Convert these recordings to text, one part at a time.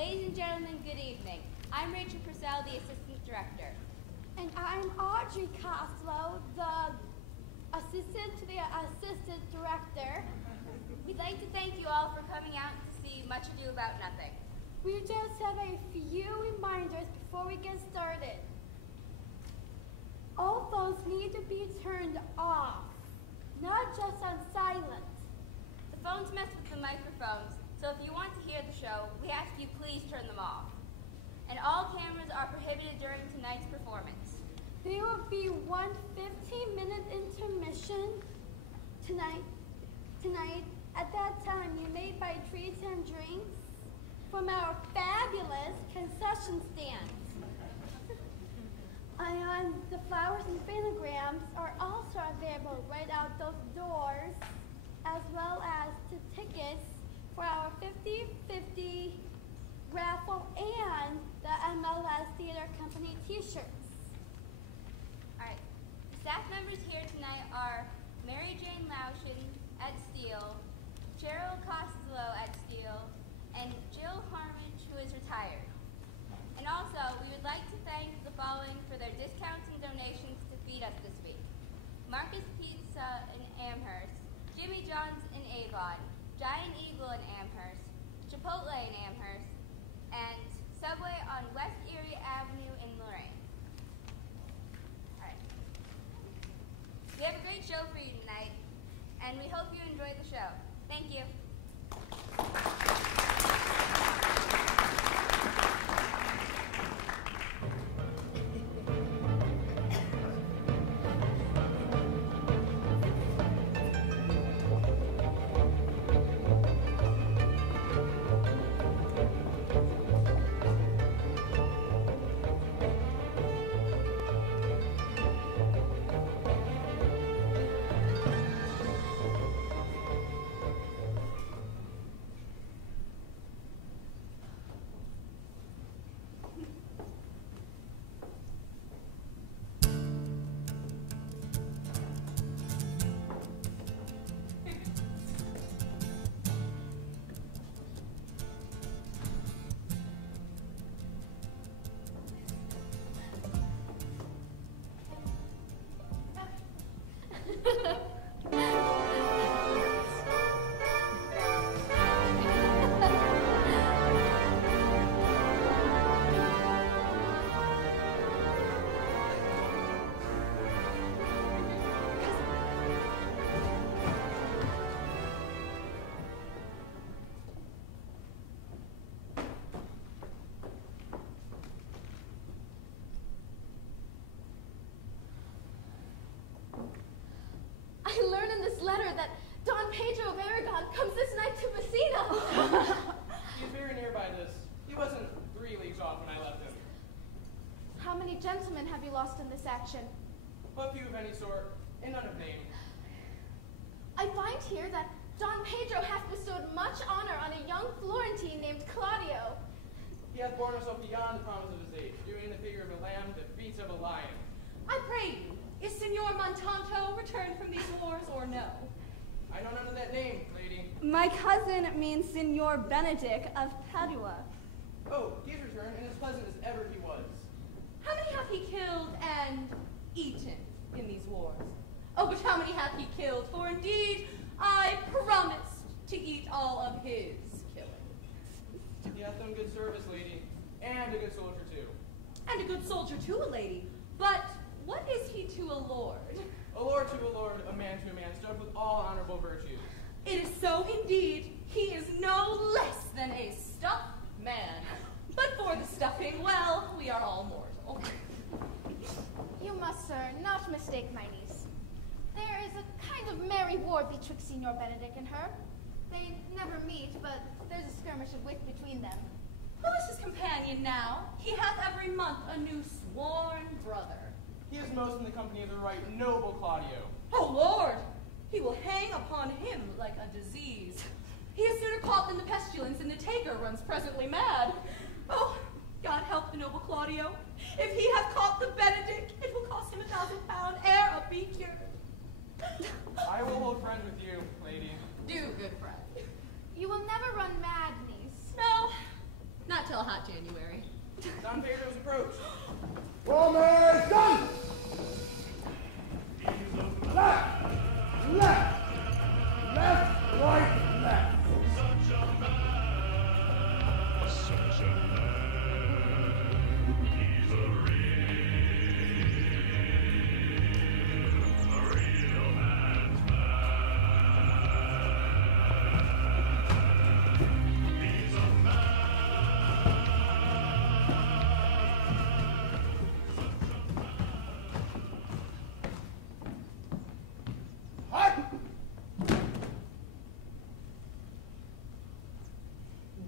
Ladies and gentlemen, good evening. I'm Rachel Purcell, the Assistant Director. And I'm Audrey Coslow, the Assistant to the Assistant Director. We'd like to thank you all for coming out to see Much Ado About Nothing. We just have a few reminders before we get started. All phones need to be turned off, not just on silent. The phones mess with the microphones, so if you want to hear the show, we ask you please turn them off. And all cameras are prohibited during tonight's performance. There will be one 15-minute intermission tonight. At that time, you may buy treats and drinks from our fabulous concession stands. And the flowers and phonograms are also available right out those doors, as well as the tickets for our 50/50 raffle and the MLS Theatre Company t-shirts. All right. The staff members here tonight are Mary Jane Laushin at Steele, Cheryl Costello at Steele, and Jill Harmage, who is retired. And also, we would like to thank the following for their discounts and donations to feed us this week. Marcus Pizza in Amherst, Jimmy John's in Avon, Giant Eagle in Amherst, Chipotle in Amherst, and Subway on West Erie Avenue in Lorraine. All right. We have a great show for you tonight, and we hope you enjoy the show. Thank you. Letter that Don Pedro of Aragon comes this night to Messina. He's very nearby this. He wasn't 3 leagues off when I left him. How many gentlemen have you lost in this action? A few of any sort, and none of name. I find here that Don Pedro hath bestowed much honor on a young Florentine named Claudio. He hath borne himself beyond the promise of his age, doing the figure of a lamb to the feats of a lion. I pray you, is Signor Montanto returned from these wars or no? I know none of that name, lady. My cousin means Signor Benedick of Padua. Oh, he's returned, and as pleasant as ever he was. How many hath he killed and eaten in these wars? Oh, but how many hath he killed? For indeed, I promised to eat all of his killing. He hath done good service, lady, and a good soldier too. And a good soldier too, a lady. But what is he to a lord? A lord to a lord, a man to a man, stoked with all honorable virtues. It is so indeed. He is no less than a stuffed man. But for the stuffing, well, we are all mortal. You must, sir, not mistake my niece. There is a kind of merry war betwixt Signor Benedick and her. They never meet, but there's a skirmish of wit between them. Who is his companion now? He hath every month a new sworn brother. He is most in the company of the right noble Claudio. Oh, Lord! He will hang upon him like a disease. He is sooner caught than the pestilence, and the taker runs presently mad. Oh, God help the noble Claudio. If he hath caught the Benedick, it will cost him £1,000 ere a be cured. I will hold friend with you, lady. Do, good friend. You will never run mad, niece. No, Not till hot January. Don Pedro's approach. Formation! Left! Left! Left, right, left. Such a man, such a man. He's a real man's man. He's a man. Hut!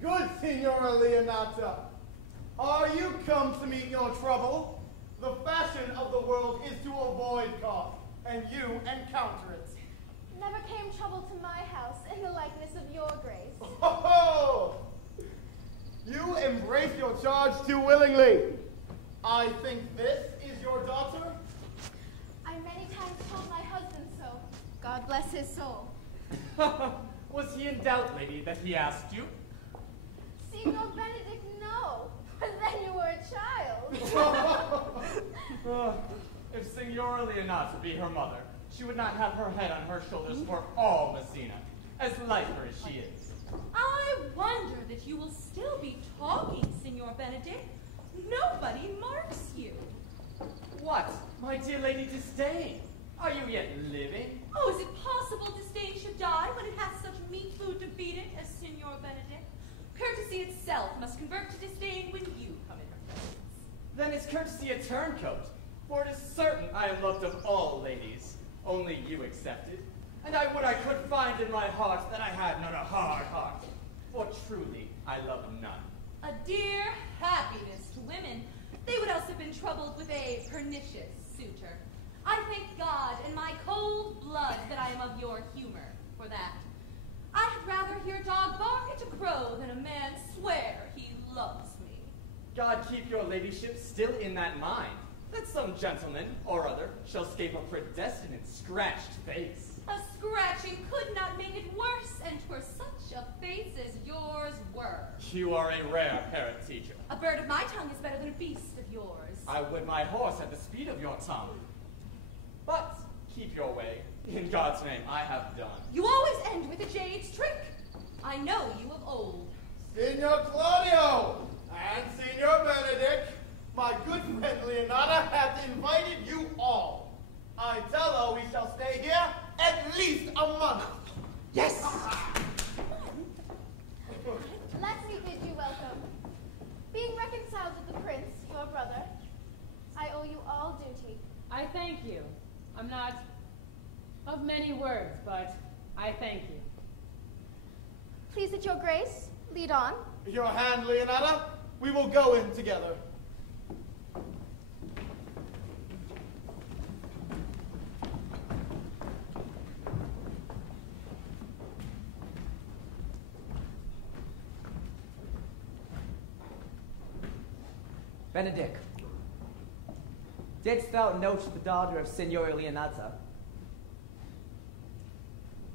Good, Signora Leonata. Are you come to meet your trouble? The fashion of the world is to avoid cough, and you encounter it. Never came trouble to my house in the likeness of your grace. Oh! You embrace your charge too willingly. I think this is your daughter? I many times told my husband so. God bless his soul. Was he in doubt, lady, that he asked you? Signor Benedick, no. But then you were a child. If Signora Leonata be her mother, she would not have her head on her shoulders for all Messina, as like her as she is. I wonder that you will still be talking, Signor Benedick. Nobody marks you. What, my dear Lady Disdain? Are you yet living? Oh, is it possible Disdain should die when it hath such meat food to feed it as Signor Benedick? Courtesy itself must convert to disdain when you come in her presence. Then is courtesy a turncoat? For it is certain I am loved of all ladies, only you excepted. And I would I could find in my heart that I had not a hard heart. For truly I love none. A dear happiness to women. They would else have been troubled with a pernicious suitor. I thank God in my cold blood that I am of your humor for that. I had rather hear a dog bark at a crow than a man swear he loves me. God keep your ladyship still in that mind, that some gentleman or other shall scape a predestinate scratched face. A scratching could not make it worse, and 'twere such a face as yours were. You are a rare parrot teacher. A bird of my tongue is better than a beast of yours. I would my horse at the speed of your tongue. But keep your way. In God's name, I have done. You always end with a jade's trick. I know you of old. Signor Claudio and Signor Benedick, my good friend Leonata hath invited you all. I tell her we shall stay here at least a month. Yes! Let me bid you welcome. Being reconciled with the prince, your brother, I owe you all duty. I thank you. I'm not of many words, but I thank you. Please, at your grace, lead on. Your hand, Leonata. We will go in together. Benedick, didst thou note the daughter of Signora Leonata?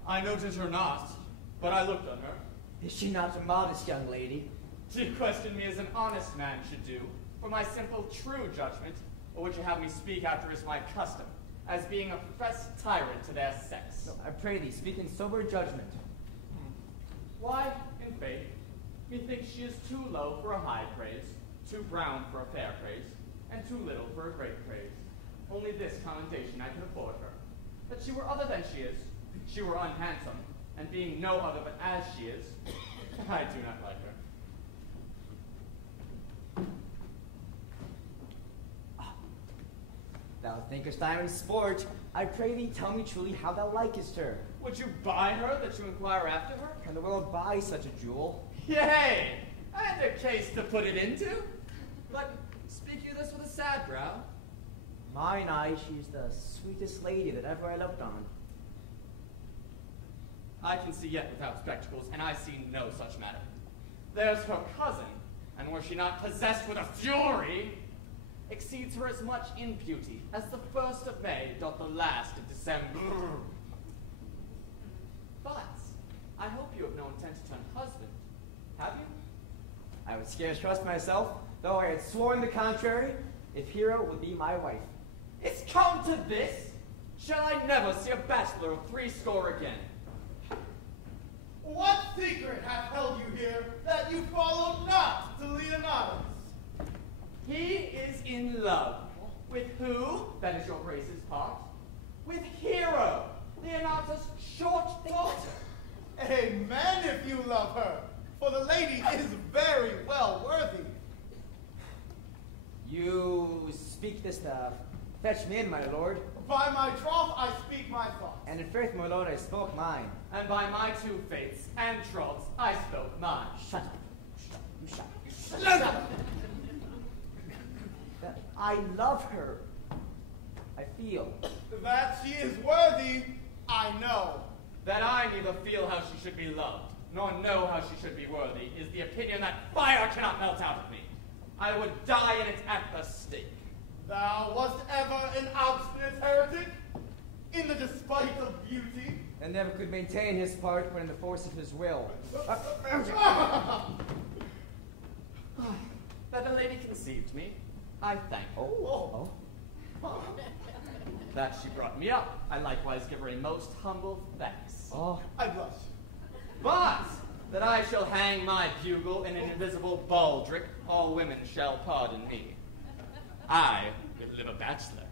I noted her not, but I looked on her. Is she not a modest young lady? Do you question me as an honest man should do, for my simple true judgment, or would you have me speak after is my custom, as being a professed tyrant to their sex? No, I pray thee, speak in sober judgment. Why, in faith, methinks she is too low for a high praise, too brown for a fair praise, and too little for a great praise. Only this commendation I can afford her, that she were other than she is, she were unhandsome, and being no other but as she is, I do not like her. Thou thinkest I am in sport. I pray thee, tell me truly how thou likest her. Would you buy her that you inquire after her? Can the world buy such a jewel? Yea, and a case to put it into. But speak you this with a sad brow? Mine eye, she's the sweetest lady that ever I looked on. I can see yet without spectacles, and I see no such matter. There's her cousin, and were she not possessed with a fury, exceeds her as much in beauty as the 1st of May doth the last of December. But I hope you have no intent to turn husband, have you? I would scarce trust myself, though I had sworn the contrary, if Hero would be my wife. It's come to this? Shall I never see a bachelor of 60 again? What secret hath held you here that you follow not to Leonidas? He is in love. With who? That is your grace's part. With Hero, Leonardo's short daughter. Amen if you love her, for the lady is very well worthy. You speak this to fetch me in, my lord. By my troth, I speak my thoughts. And in faith, my lord, I spoke mine. And by my 2 faiths and troths, I spoke mine. Shut up. Shut up. You shut up. Shut up! That I love her. I feel. That she is worthy, I know. That I neither feel how she should be loved, nor know how she should be worthy, is the opinion that fire cannot melt out of me. I would die in it at the stake. Thou wast ever an obstinate heretic, in the despite of beauty. And never could maintain his part when in the force of his will. That a lady conceived me, I thank her. Oh. That she brought me up, I likewise give her a most humble thanks. Oh. I blush. But that I shall hang my bugle in an invisible baldric, all women shall pardon me. I will live a bachelor.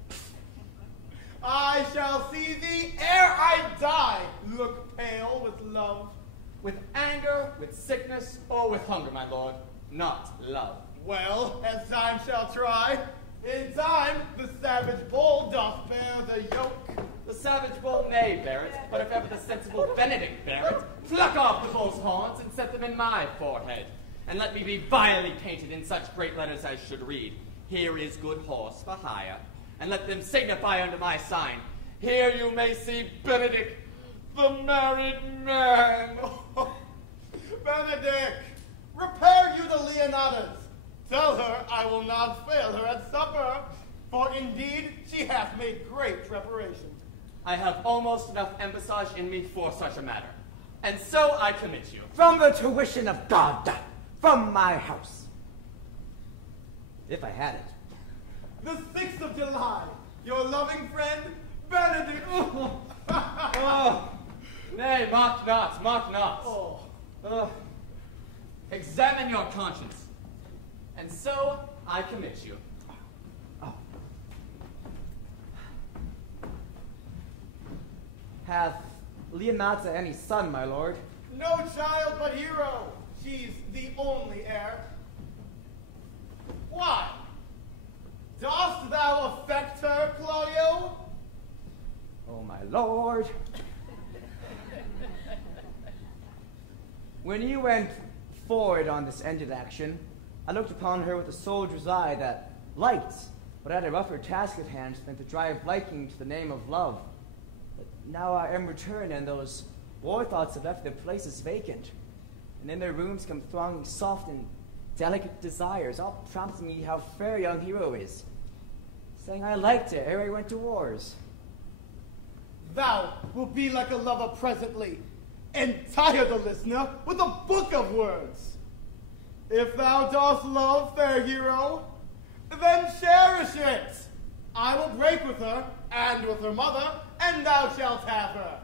I shall see thee ere I die, look pale with love. With anger, with sickness, or with hunger, my lord, not love. Well, as time shall try, in time the savage bull doth bear the yoke. The savage bull may bear it, but if ever the sensible Benedick bear it, pluck off the bull's horns and set them in my forehead, and let me be vilely painted in such great letters as should read, "Here is good horse for hire," and let them signify under my sign, "Here you may see Benedick, the married man." Benedick, repair you to Leonidas. Tell her I will not fail her at supper, for indeed she hath made great preparation. I have almost enough embassage in me for such a matter, and so I commit you. From the tuition of God, from my house. If I had it. The 6th of July, your loving friend, Benedick. Oh, nay, mock not, mock not. Oh. Examine your conscience, and so I commit you. Hath Leonata any son, my lord? No child but Hero. She's the only heir. Why? Dost thou affect her, Claudio? Oh, my lord. When you went forward on this ended action, I looked upon her with a soldier's eye that liked, but had a rougher task at hand than to drive liking to the name of love. But now I am returned, and those war thoughts have left their places vacant, and in their rooms come thronging soft and delicate desires, all prompting me how fair young Hero is, saying I liked her ere I went to wars. Thou wilt be like a lover presently, and tire the listener with a book of words. If thou dost love, fair Hero, then cherish it. I will break with her, and with her mother, and thou shalt have her.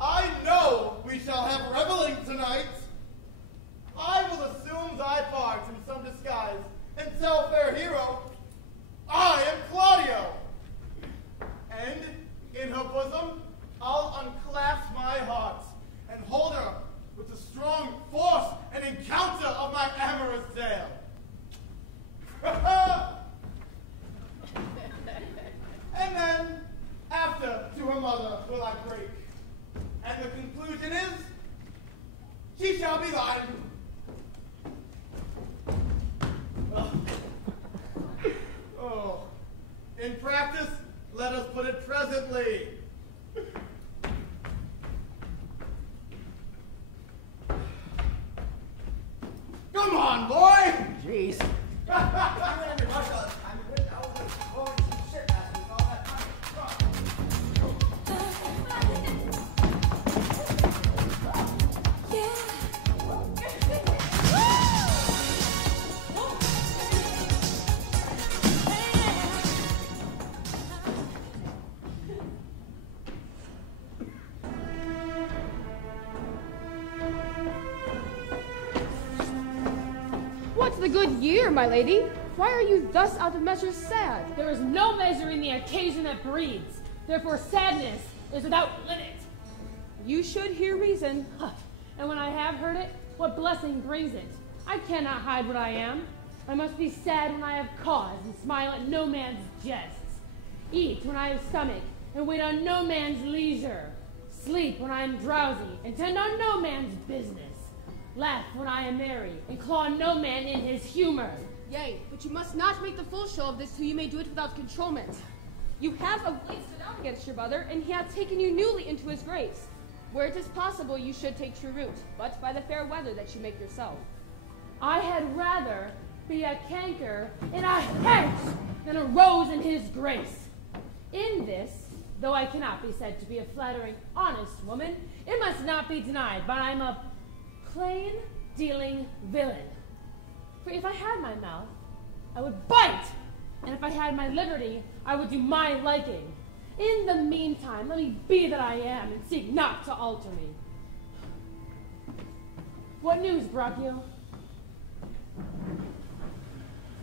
I know we shall have reveling tonight. I will assume thy part in some disguise, and tell fair Hero, I am Claudio. And in her bosom, I'll unclasp my heart and hold her with the strong force and encounter of my amorous tale. And then, after, to her mother will I break. And the conclusion is, she shall be thine. Oh. In practice, let us put it presently. Come on, boy! Jeez. the good year, my lady. Why are you thus out of measure sad? There is no measuring the occasion that breeds. Therefore sadness is without limit. You should hear reason. And when I have heard it, what blessing brings it? I cannot hide what I am. I must be sad when I have cause and smile at no man's jests. Eat when I have stomach and wait on no man's leisure. Sleep when I am drowsy and tend on no man's business. Laugh when I am merry and claw no man in his humor. Yea, but you must not make the full show of this till you may do it without controlment. You have of late stood out against your brother, and he hath taken you newly into his grace. Where it is possible, you should take true root, but by the fair weather that you make yourself. I had rather be a canker in a hedge than a rose in his grace. In this, though I cannot be said to be a flattering, honest woman, it must not be denied, but I'm a plain dealing villain. For if I had my mouth, I would bite, and if I had my liberty, I would do my liking. In the meantime, let me be that I am, and seek not to alter me. What news brought you?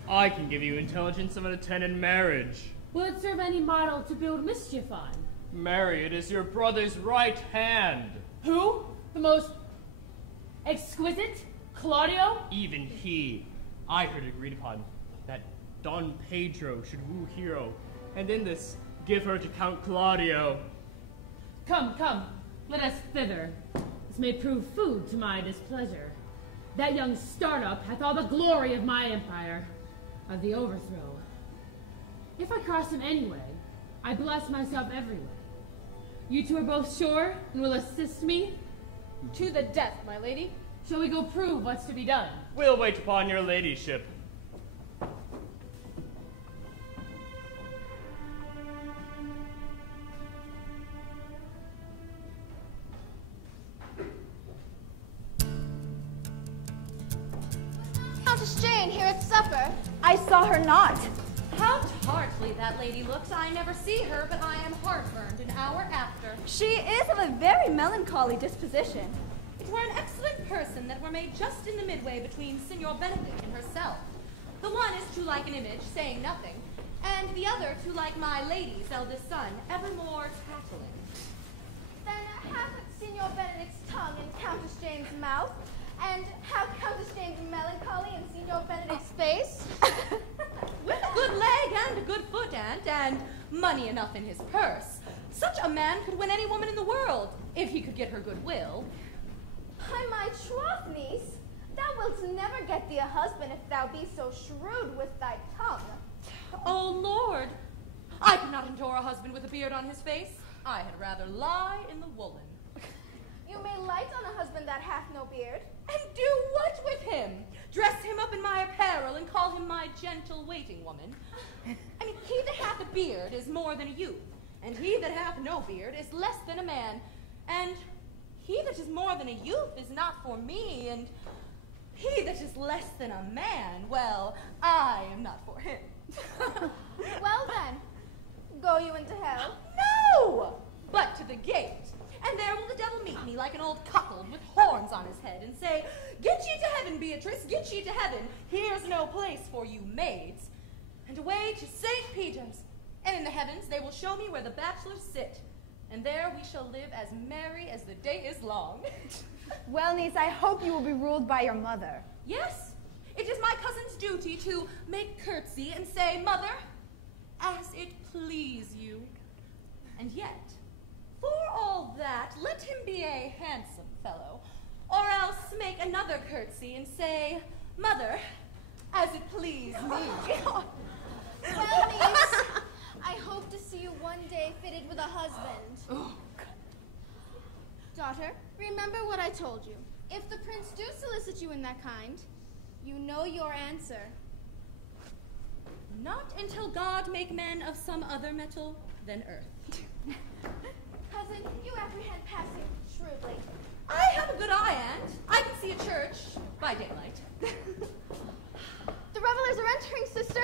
I can give you intelligence of an attended marriage. Will it serve any model to build mischief on? Mary, it is your brother's right hand. Who? The most exquisite? Claudio? Even he. I heard it agreed upon that Don Pedro should woo Hero, and in this, give her to Count Claudio. Come, come, let us thither. This may prove food to my displeasure. That young startup hath all the glory of my empire, of the overthrow. If I cross him anyway, I bless myself every way. You two are both sure and will assist me? To the death, my lady. Shall we go prove what's to be done? We'll wait upon your ladyship. Countess Jane here at supper. I saw her not. How tartly that lady looks. I never see her, but I am heartburned an hour after. She is of a very melancholy disposition. It were an excellent person that were made just in the midway between Signor Benedick and herself. The one is too like an image, saying nothing, and the other too like my lady's eldest son, evermore tattling. Then have Signor Benedick's tongue in Countess Jane's mouth, and have Countess Jane's melancholy in Signor Benedick's face. With a good leg and a good foot, Aunt, and money enough in his purse. Such a man could win any woman in the world, if he could get her goodwill. By my troth, niece, thou wilt never get thee a husband if thou be so shrewd with thy tongue. Oh, Lord, I could not endure a husband with a beard on his face. I had rather lie in the woolen. You may light on a husband that hath no beard. And do what with him? Dress him up in my apparel and call him my gentle waiting woman? I mean, he that hath a beard is more than a youth, and he that hath no beard is less than a man, and he that is more than a youth is not for me, and he that is less than a man, well, I am not for him. Well then, go you into hell? No, but to the gate. And there will the devil meet me like an old cuckold with horns on his head and say, "Get ye to heaven, Beatrice, get ye to heaven. Here's no place for you maids." And away to St. Peter's. And in the heavens they will show me where the bachelors sit. And there we shall live as merry as the day is long. Well, niece, I hope you will be ruled by your mother. Yes, it is my cousin's duty to make curtsy and say, "Mother, as it please you." And yet, for all that, let him be a handsome fellow, or else make another curtsy and say, "Mother, as it please me." Well, niece, I hope to see you one day fitted with a husband. Oh, Daughter, remember what I told you. If the prince do solicit you in that kind, you know your answer. not until God make men of some other metal than earth. Cousin, you apprehend passing shrewdly. I have a good eye, Aunt. I can see a church by daylight. The revelers are entering, sister.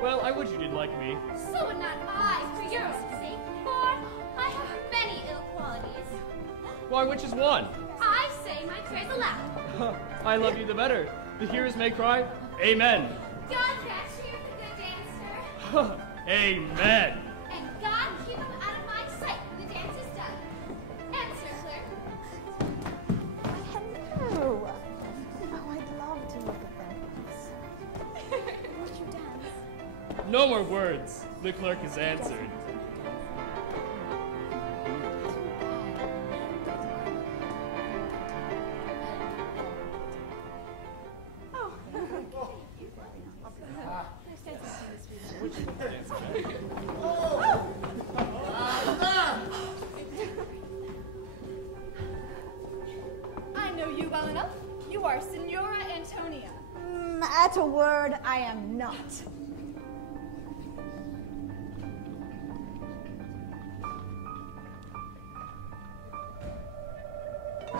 Well, I wish you did like me. So would not I, for your own sake, for I have many ill qualities. Why, which is one? I say my prayers aloud. I love you the better. The hearers may cry, Amen. God catch you, the good dancer. Amen. And God keep him out of my sight when the dance is done. Answer, clerk. Hello. Oh, I'd love to look at that. Won't you dance? No more words. The clerk has answered. I know you well enough. You are Signora Antonia. At a word, I am not. I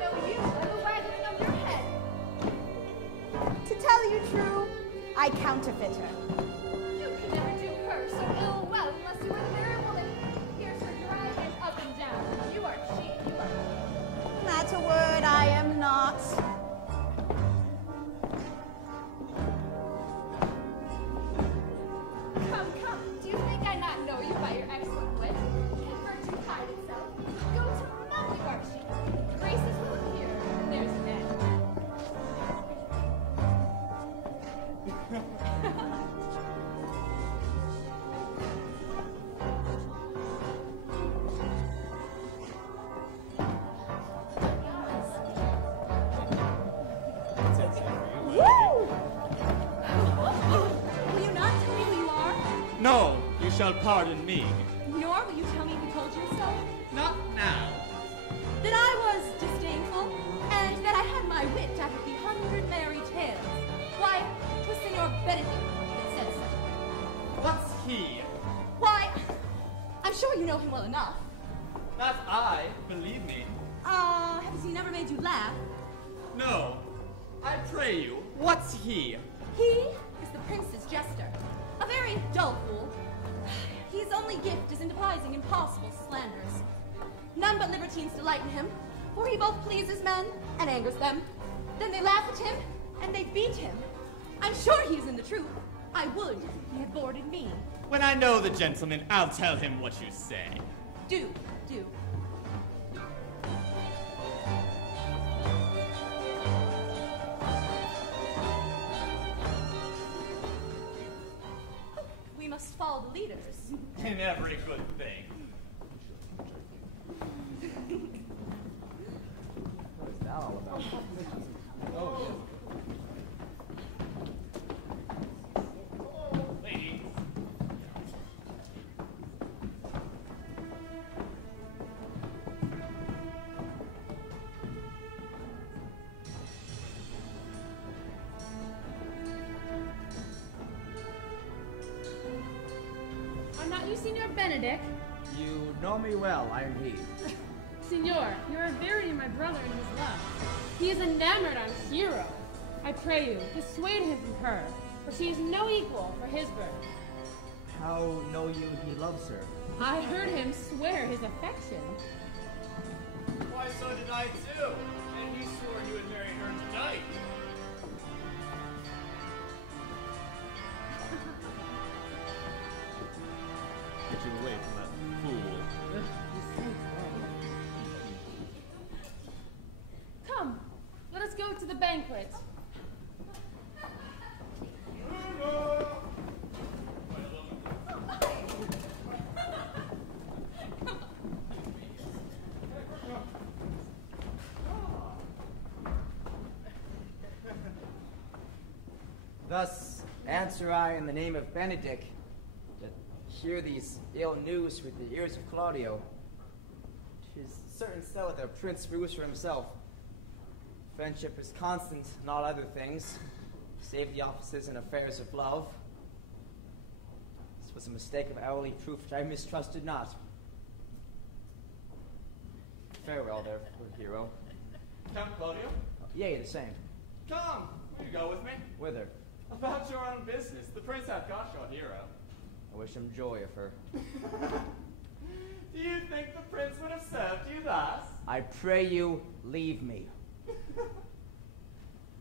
know you by the wagging of your head. To tell you true, I counterfeit her. You can never do her so ill well unless you are the very woman. Here's her dry head up and down. You are she, you are. At a word, I am not. Come, come. Do you think I not know you by your excellent wit? Can virtue hide itself? Go to Mummy Archie. Grace is will here. There's an end. Will you not tell me who you are? No, you shall pardon me. Nor will you tell me who told you so? Not now. That I was disdainful, and that I had my wit out of the 100 merry tales. Why, 'twas Signor Benedick that said so. What's he? Why, I'm sure you know him well enough. Not I, believe me. Has he never made you laugh? No. I pray you, what's he? He is the prince's jester, a very dull fool. His only gift is in devising impossible slanders. None but libertines delight in him, for he both pleases men and angers them. Then they laugh at him, and they beat him. I'm sure he is in the truth. I would he had boarded me. When I know the gentleman, I'll tell him what you say. Do. We must follow the leaders. In every good thing. What is that all about? Oh, Ladies. Are not you Signor Benedick? You know me well, I am he. Signor, you are very near my brother in his love. He is enamored on Hero. I pray you, dissuade him from her, for she is no equal for his birth. How know you he loves her? I heard him swear his affection. Why, so did I too. And he swore he would marry her tonight. Get you away from that fool. Come, let us go to the banquet. Thus answer I in the name of Benedick, that hear these ill news with the ears of Claudio. 'Tis certain so that Prince rules for himself. Friendship is constant in all other things, save the offices and affairs of love. This was a mistake of hourly proof which I mistrusted not. Farewell, therefore, Hero. Count Claudio? Yea, the same. Come, will you go with me? Whither? About your own business. The prince hath got your hero. I wish him joy of her. Do you think the prince would have served you thus? I pray you, leave me.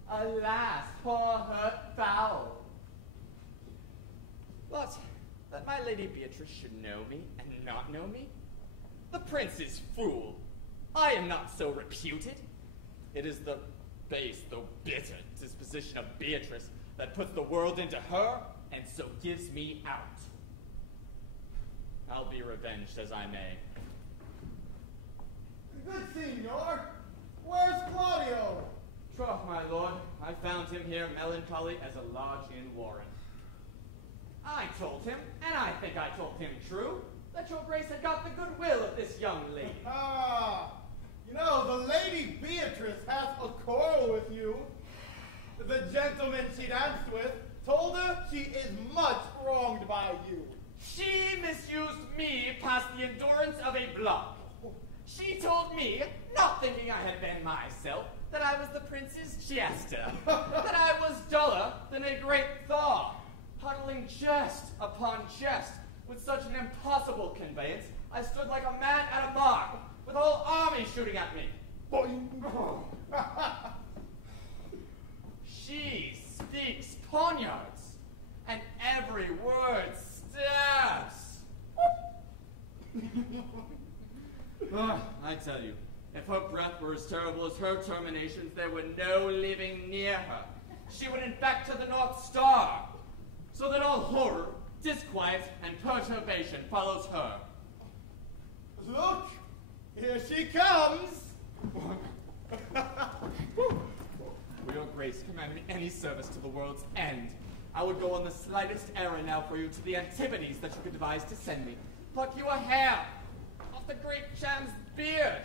Alas, poor hurt fowl. But that my lady Beatrice should know me and not know me? The prince is fool. I am not so reputed. It is the base, though bitter, disposition of Beatrice that puts the world into her and so gives me out. I'll be revenged as I may. Good signor, where's Claudio? Troth, my lord, I found him here melancholy as a large inn warren. I told him, and I think I told him true, that your grace had got the goodwill of this young lady. Ah, you know, the lady Beatrice hath a quarrel with you. The gentleman she danced with told her she is much wronged by you. She misused me past the endurance of a block. She told me, not thinking I had been myself, that I was the prince's jester, that I was duller than a great thaw, huddling jest upon jest with such an impossible conveyance, I stood like a man at a mark, with a whole army shooting at me. She speaks poniards, and every word stabs. I tell you, if her breath were as terrible as her terminations, there were no living near her. She went in back to the North Star, so that all horror, disquiet, and perturbation follows her. Look, here she comes. Will your grace command me any service to the world's end? I would go on the slightest errand now for you to the antipodes that you could devise to send me. Pluck you a hair off the great cham's beard.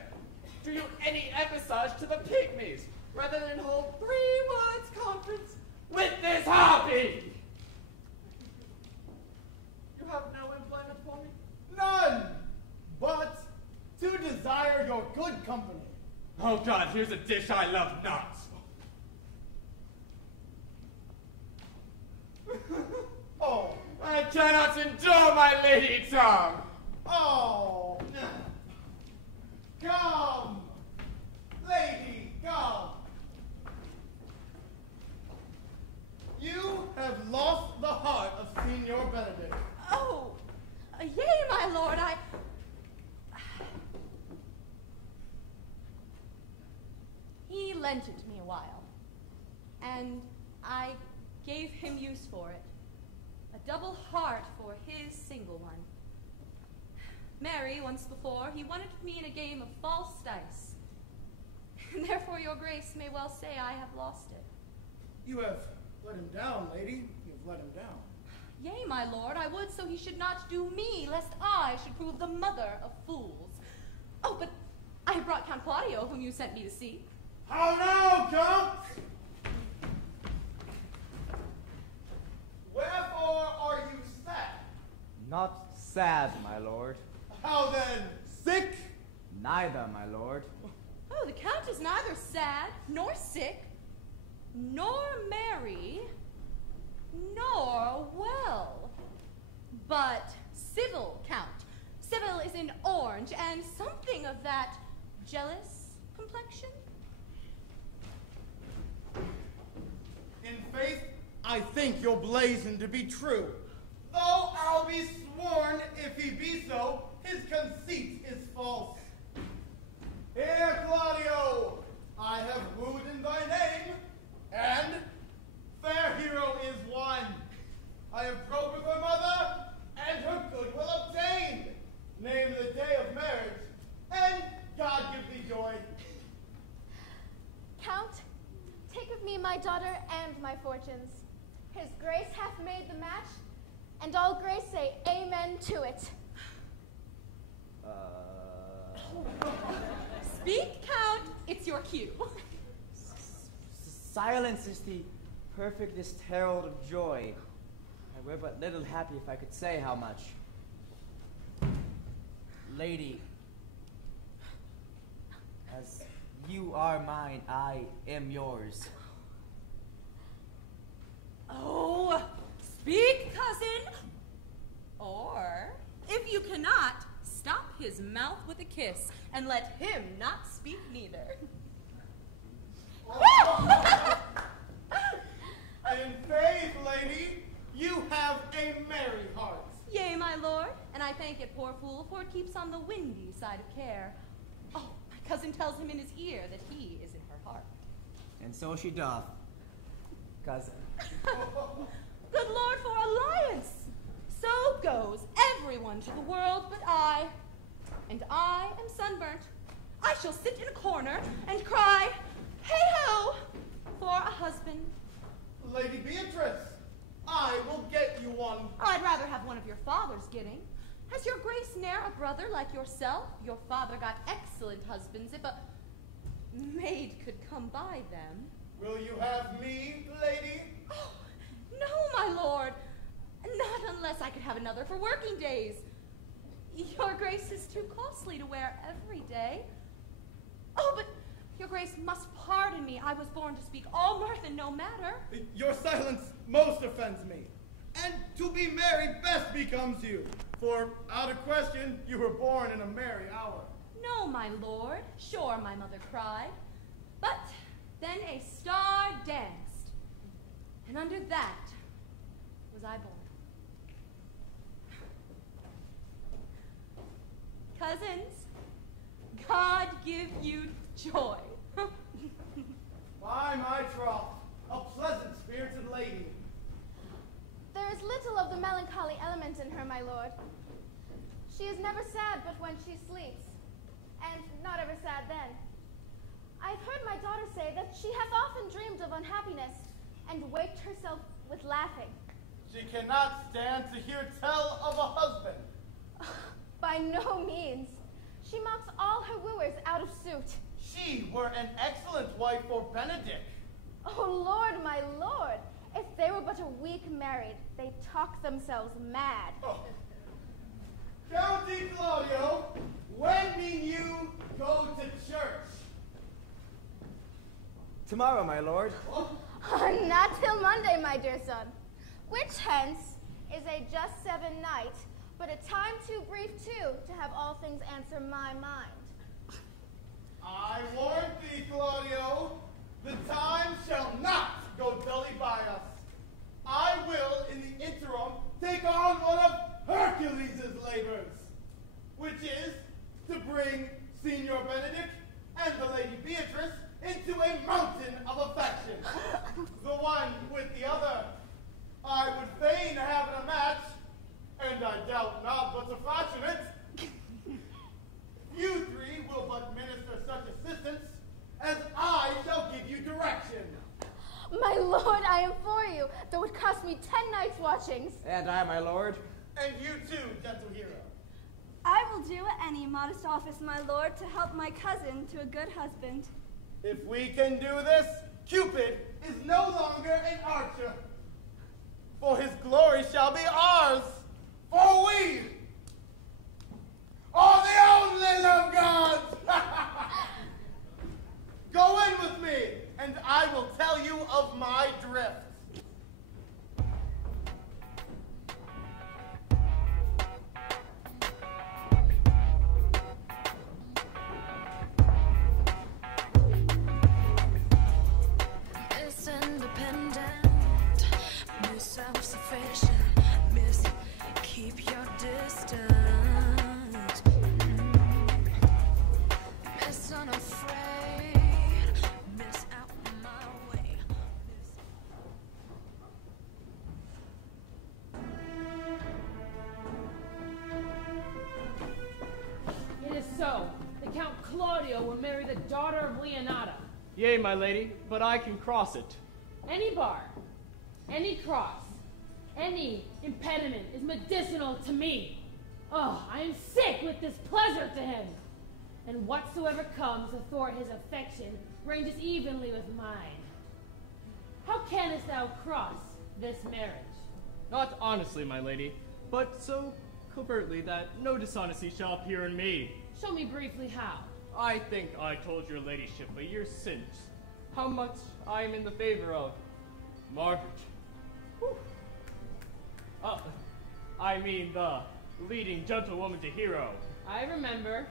Do you any embassage to the pygmies, rather than hold 3 words conference with this harpy? You have no employment for me? None, but to desire your good company. Oh God, here's a dish I love not. Oh, I cannot endure my lady tongue. oh. Come, lady, come. You have lost the heart of Signor Benedick. Oh, yea, my lord, He lent it to me a while, and I gave him use for it. A double heart for his single one. Marry, once before, he won it with me in a game of false dice. And therefore your grace may well say I have lost it. You have let him down, lady. You have let him down. Yea, my lord, I would so he should not do me, lest I should prove the mother of fools. Oh, but I have brought Count Claudio, whom you sent me to see. How now, Count? Wherefore are you sad? Not Sad, my lord. How then? Sick? Neither, my lord. Oh, the Count is neither sad, nor sick, nor merry, nor well, but civil, Count. Civil is in orange, and something of that jealous complexion. In faith, I think your blazon to be true. Though I'll be sworn, if he be so, his conceit is false. Here, Claudio, I have wooed in thy name, and fair hero is one. I have broke with her mother, and her good will obtained. Name the day of marriage, and God give thee joy. Count, take of me my daughter and my fortunes. His grace hath made the match, and all grace say amen to it. Speak, Count, it's your cue. Silence is the perfectest herald of joy. I were but little happy if I could say how much. Lady, as you are mine, I am yours. Oh, speak, cousin. Or, if you cannot, stop his mouth with a kiss, and let him not speak neither. In faith, lady, you have a merry heart. Yea, my lord, and I thank it, poor fool, for it keeps on the windy side of care. Oh, my cousin tells him in his ear that he is in her heart. And so she doth, cousin. Good Lord, for alliance! So goes everyone to the world but I. And I am sunburnt. I shall sit in a corner and cry, hey-ho, for a husband. Lady Beatrice, I will get you one. I'd rather have one of your father's getting. Has your grace ne'er a brother like yourself? Your father got excellent husbands. If a maid could come by them. Will you have me, lady? Oh, no, my lord. Not unless I could have another for working days. Your grace is too costly to wear every day. Oh, but your grace must pardon me. I was born to speak all mirth and no matter. Your silence most offends me. And to be married best becomes you. For, out of question, you were born in a merry hour. No, my lord. Sure, my mother cried. But then a star danced. And under that was I born. Cousins, God give you joy. By my troth, a pleasant spirited lady. There is little of the melancholy element in her, my lord. She is never sad but when she sleeps, and not ever sad then. I have heard my daughter say that she hath often dreamed of unhappiness, and waked herself with laughing. She cannot stand to hear tell of a husband. By no means. She mocks all her wooers out of suit. She were an excellent wife for Benedick. Oh, Lord, my lord, if they were but a week married, they'd talk themselves mad. Oh. County Claudio, when mean you go to church? Tomorrow, my lord. Not till Monday, my dear son. Which hence is a just 7 night, but a time too brief, too, to have all things answer my mind. I warn thee, Claudio, the time shall not go dully by us. I will, in the interim, take on one of Hercules' labors, which is to bring Signor Benedick and the Lady Beatrice into a mountain of affection. The one with the other. I would fain have a match, and I doubt not but to fashion it. You three will but minister such assistance as I shall give you direction. My lord, I am for you, though it cost me 10 nights' watchings. And I, my lord. And you too, gentle hero. I will do any modest office, my lord, to help my cousin to a good husband. If we can do this, Cupid is no longer an archer. For his glory shall be ours. For we distance. Miss unafraid, miss out my way. It is so. The Count Claudio will marry the daughter of Leonata. Yea, my lady, but I can cross it. Any bar, any cross, any impediment is medicinal to me. Oh, I am sick with this pleasure to him. And whatsoever comes athwart his affection ranges evenly with mine. How canst thou cross this marriage? Not honestly, my lady, but so covertly that no dishonesty shall appear in me. Show me briefly how. I think I told your ladyship a year since how much I am in the favor of Margaret. I mean the leading gentlewoman to Hero. I remember.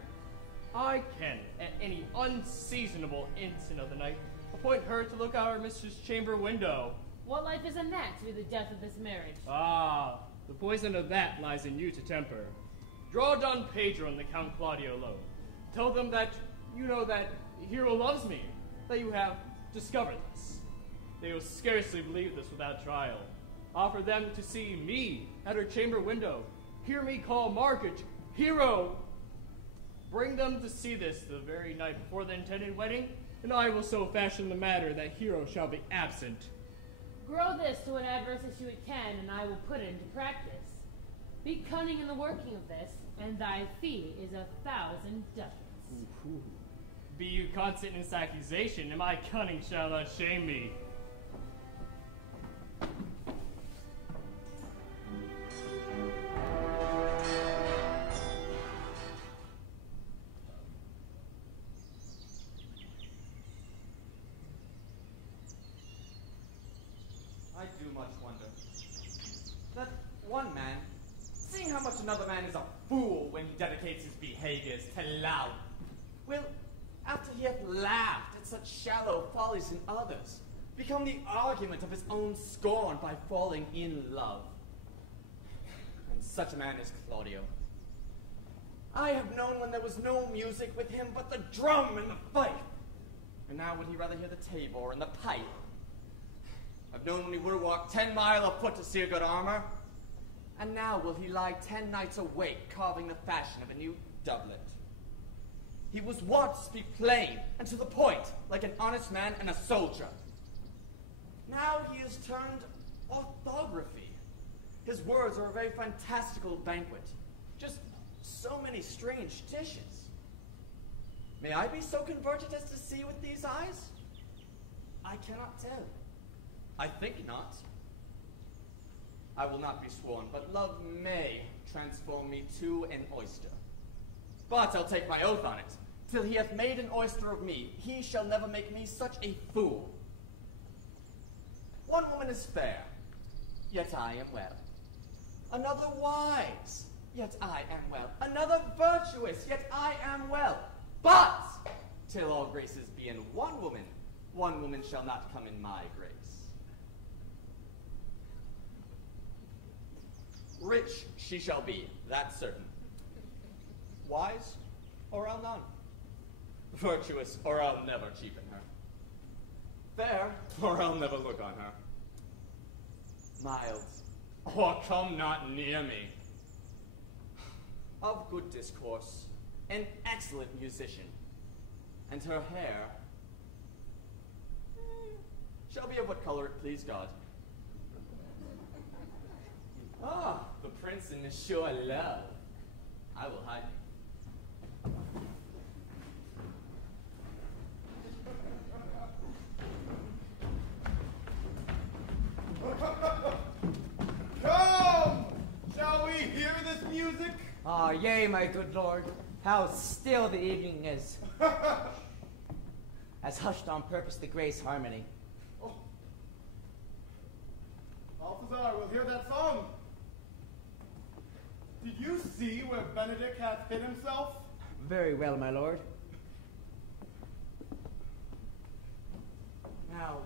I can, at any unseasonable instant of the night, appoint her to look out our mistress' chamber window. What life is in that to be the death of this marriage? Ah, the poison of that lies in you to temper. Draw Don Pedro and the Count Claudio low. Tell them that you know that Hero loves me, that you have discovered this. They will scarcely believe this without trial. Offer them to see me at her chamber window. Hear me call Margaret Hero. Bring them to see this the very night before the intended wedding, and I will so fashion the matter that Hero shall be absent. Grow this to an adverse issue it can, and I will put it into practice. Be cunning in the working of this, and thy fee is 1,000 ducats. Be you constant in this accusation, and my cunning shall not shame me. I do much wonder that one man, seeing how much another man is a fool when he dedicates his behaviors to love, will, after he hath laughed at such shallow follies in others, become the argument of his own scorn by falling in love. And such a man is Claudio. I have known when there was no music with him but the drum and the fife. And now would he rather hear the tabor and the pipe. I've known when he would walk 10 miles afoot to see a good armor. And now will he lie 10 nights awake carving the fashion of a new doublet. He was wont to speak plain and to the point, like an honest man and a soldier. Now he has turned orthography. His words are a very fantastical banquet. Just so many strange dishes. May I be so converted as to see with these eyes? I cannot tell. I think not. I will not be sworn, but love may transform me to an oyster. But I'll take my oath on it. Till he hath made an oyster of me, he shall never make me such a fool. One woman is fair, yet I am well. Another wise, yet I am well. Another virtuous, yet I am well. But till all graces be in one woman shall not come in my grace. Rich she shall be, that's certain. Wise, or I'll none. Virtuous, or I'll never cheapen her. Fair, or I'll never look on her. Mild, or come not near me. Of good discourse, an excellent musician, and her hair shall be of what color it please God. Ah, the prince in sure love. I will hide me. Come! Shall we hear this music? Ah, yea, my good lord. How still the evening is. As hushed on purpose the grace harmony. Oh. Balthazar, we'll hear that song. Did you see where Benedick hath hid himself? Very well, my lord. Now,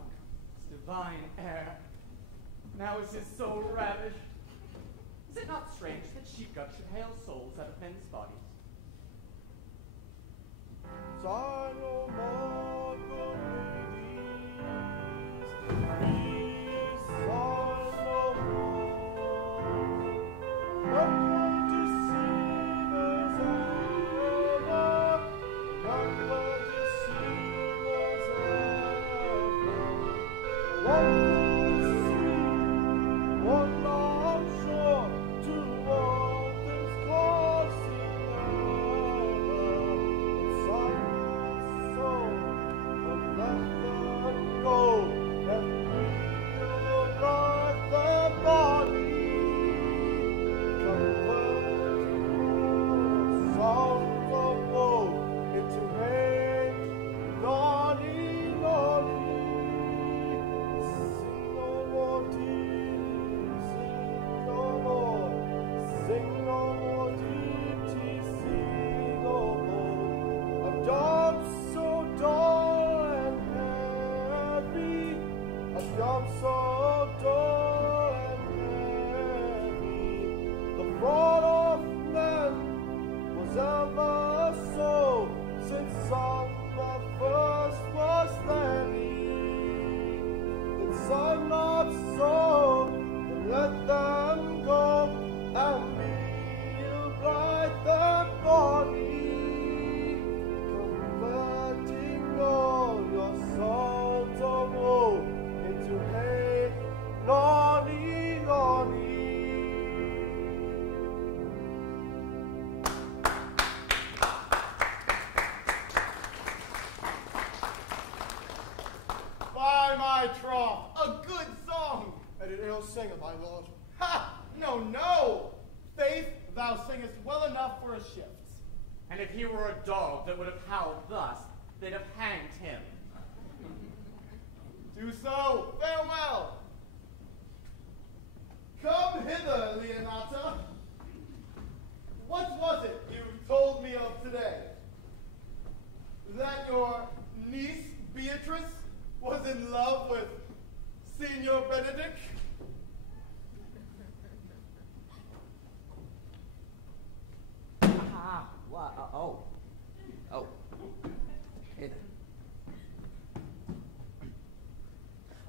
it's divine air. Now is his soul ravished. Is it it not strange that sheepgut should hail souls out of men's bodies? Sigh no more, good ladies. Sigh no more. Not one deceivers ever. Not one deceivers ever. One fool sweet, one long shore, two more things causing ever. Singer, my lord. Ha! No, no! Faith, thou singest well enough for a shift. And if he were a dog that would have howled thus, they'd have hanged him. Do so. Farewell. Come hither, Leonata. What was it you told me of today? That your niece, Beatrice, was in love with Signor Benedick?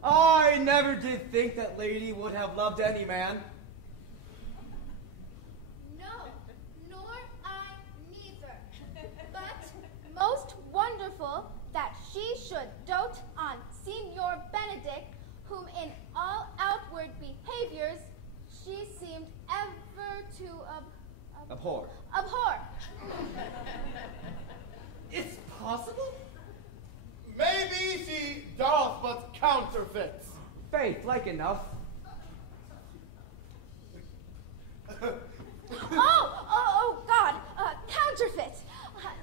I never did think that lady would have loved any man. No, nor I neither. But most wonderful that she should dote on Signor Benedick, whom in all outward behaviors she seemed ever to abhor. It's possible? Maybe she doth but counterfeits. Faith, like enough. Oh, God, counterfeit.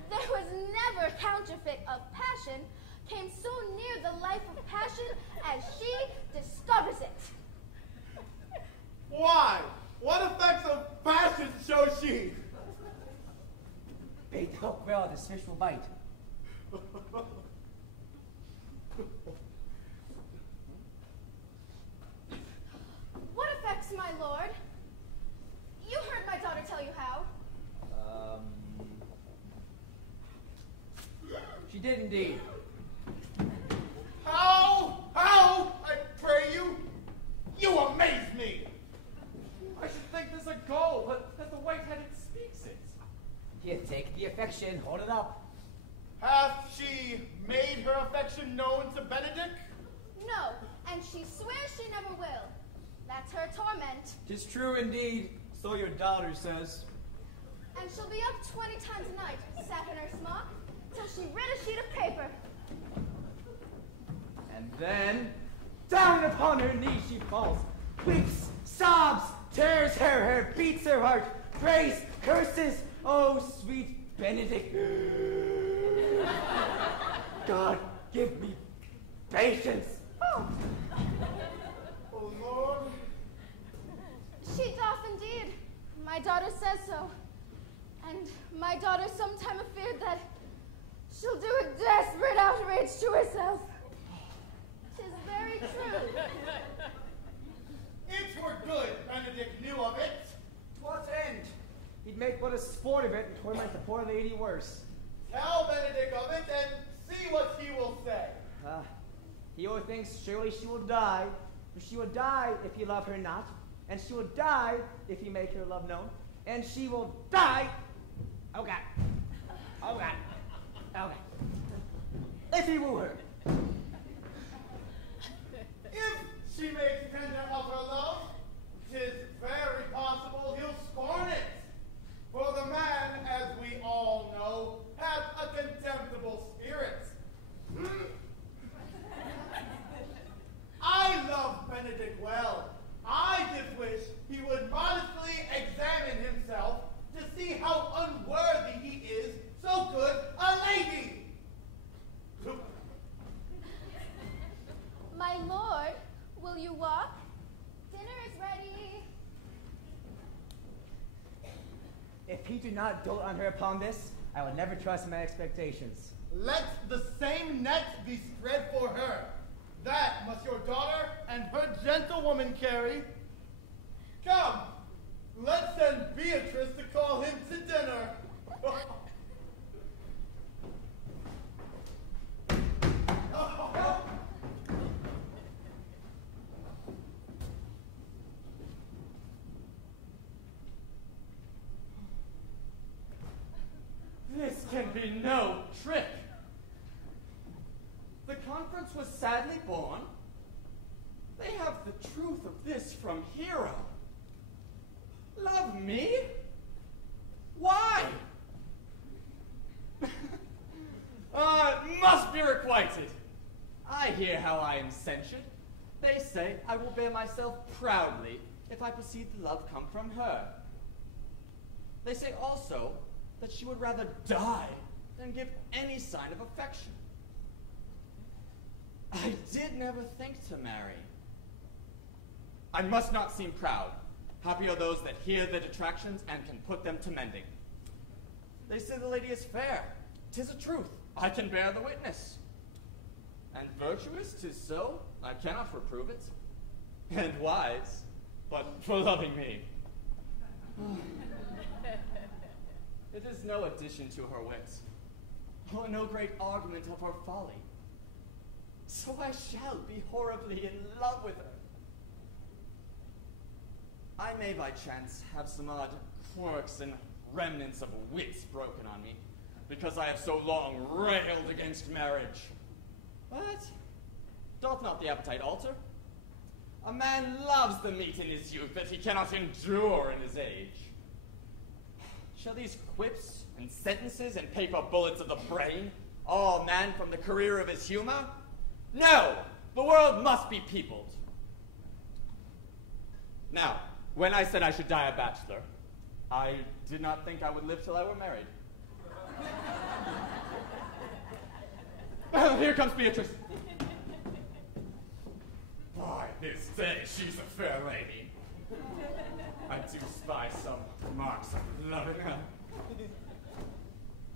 There was never counterfeit of passion came so near the life of passion as she discovers it. Why? What effects of passion shows she? Bait the hook well, this fish will bite. What effects, my lord? You heard my daughter tell you how. She did indeed. How? I pray you? You amaze me! I should think there's a goal, but that the white-headed speaks it. Here, take the affection, hold it up. Hath she made her affection known to Benedick? No, and she swears she never will. That's her torment. 'Tis true indeed, so your daughter says. And she'll be up 20 times a night, sat in her smock, till she read a sheet of paper. And then, down upon her knees she falls, weeps, sobs, tears her hair, beats her heart, prays, curses, oh sweet Benedick. God, give me patience. Oh, Lord. She doth indeed. My daughter says so. And my daughter sometime afeared that she'll do a desperate outrage to herself. 'Tis very true. It were good Benedick knew of it. he'd make but a sport of it and torment the poor lady worse. Tell Benedick of it and see what he will say. He only thinks surely she will die, for she will die if he love her not, and she will die if he make her love known, and she will die. Oh God. Oh God. Oh God. If he woo her. If she makes tender of her love, 'tis very possible he'll scorn it. For the man, as we all know, hath a contemptible spirit. I love Benedick well. I just wish he would modestly examine himself to see how unworthy he is so good a lady. My lord, will you walk? Dinner is ready. If he do not dote on her upon this, I will never trust my expectations. Let the same net be spread for her. That must your daughter and her gentlewoman carry. Come, let's send Beatrice to call him to dinner. This can be no trick. The conference was sadly born. They have the truth of this from Hero. Love me? Why? It must be requited. I hear how I am censured. They say I will bear myself proudly if I perceive the love come from her. They say also that she would rather die than give any sign of affection. I did never think to marry. I must not seem proud. Happy are those that hear the detractions and can put them to mending. They say the lady is fair. 'Tis a truth. I can bear the witness. And virtuous, 'tis so. I cannot reprove it. And wise, but for loving me. It is no addition to her wit, or no great argument of her folly. So I shall be horribly in love with her. I may by chance have some odd quirks and remnants of wits broken on me, because I have so long railed against marriage. But doth not the appetite alter? A man loves the meat in his youth that he cannot endure in his age. Shall these quips and sentences and paper bullets of the brain all man from the career of his humor? No! The world must be peopled. Now, when I said I should die a bachelor, I did not think I would live till I were married. Here comes Beatrice. By this day, she's a fair lady. I do spy some marks of love in her.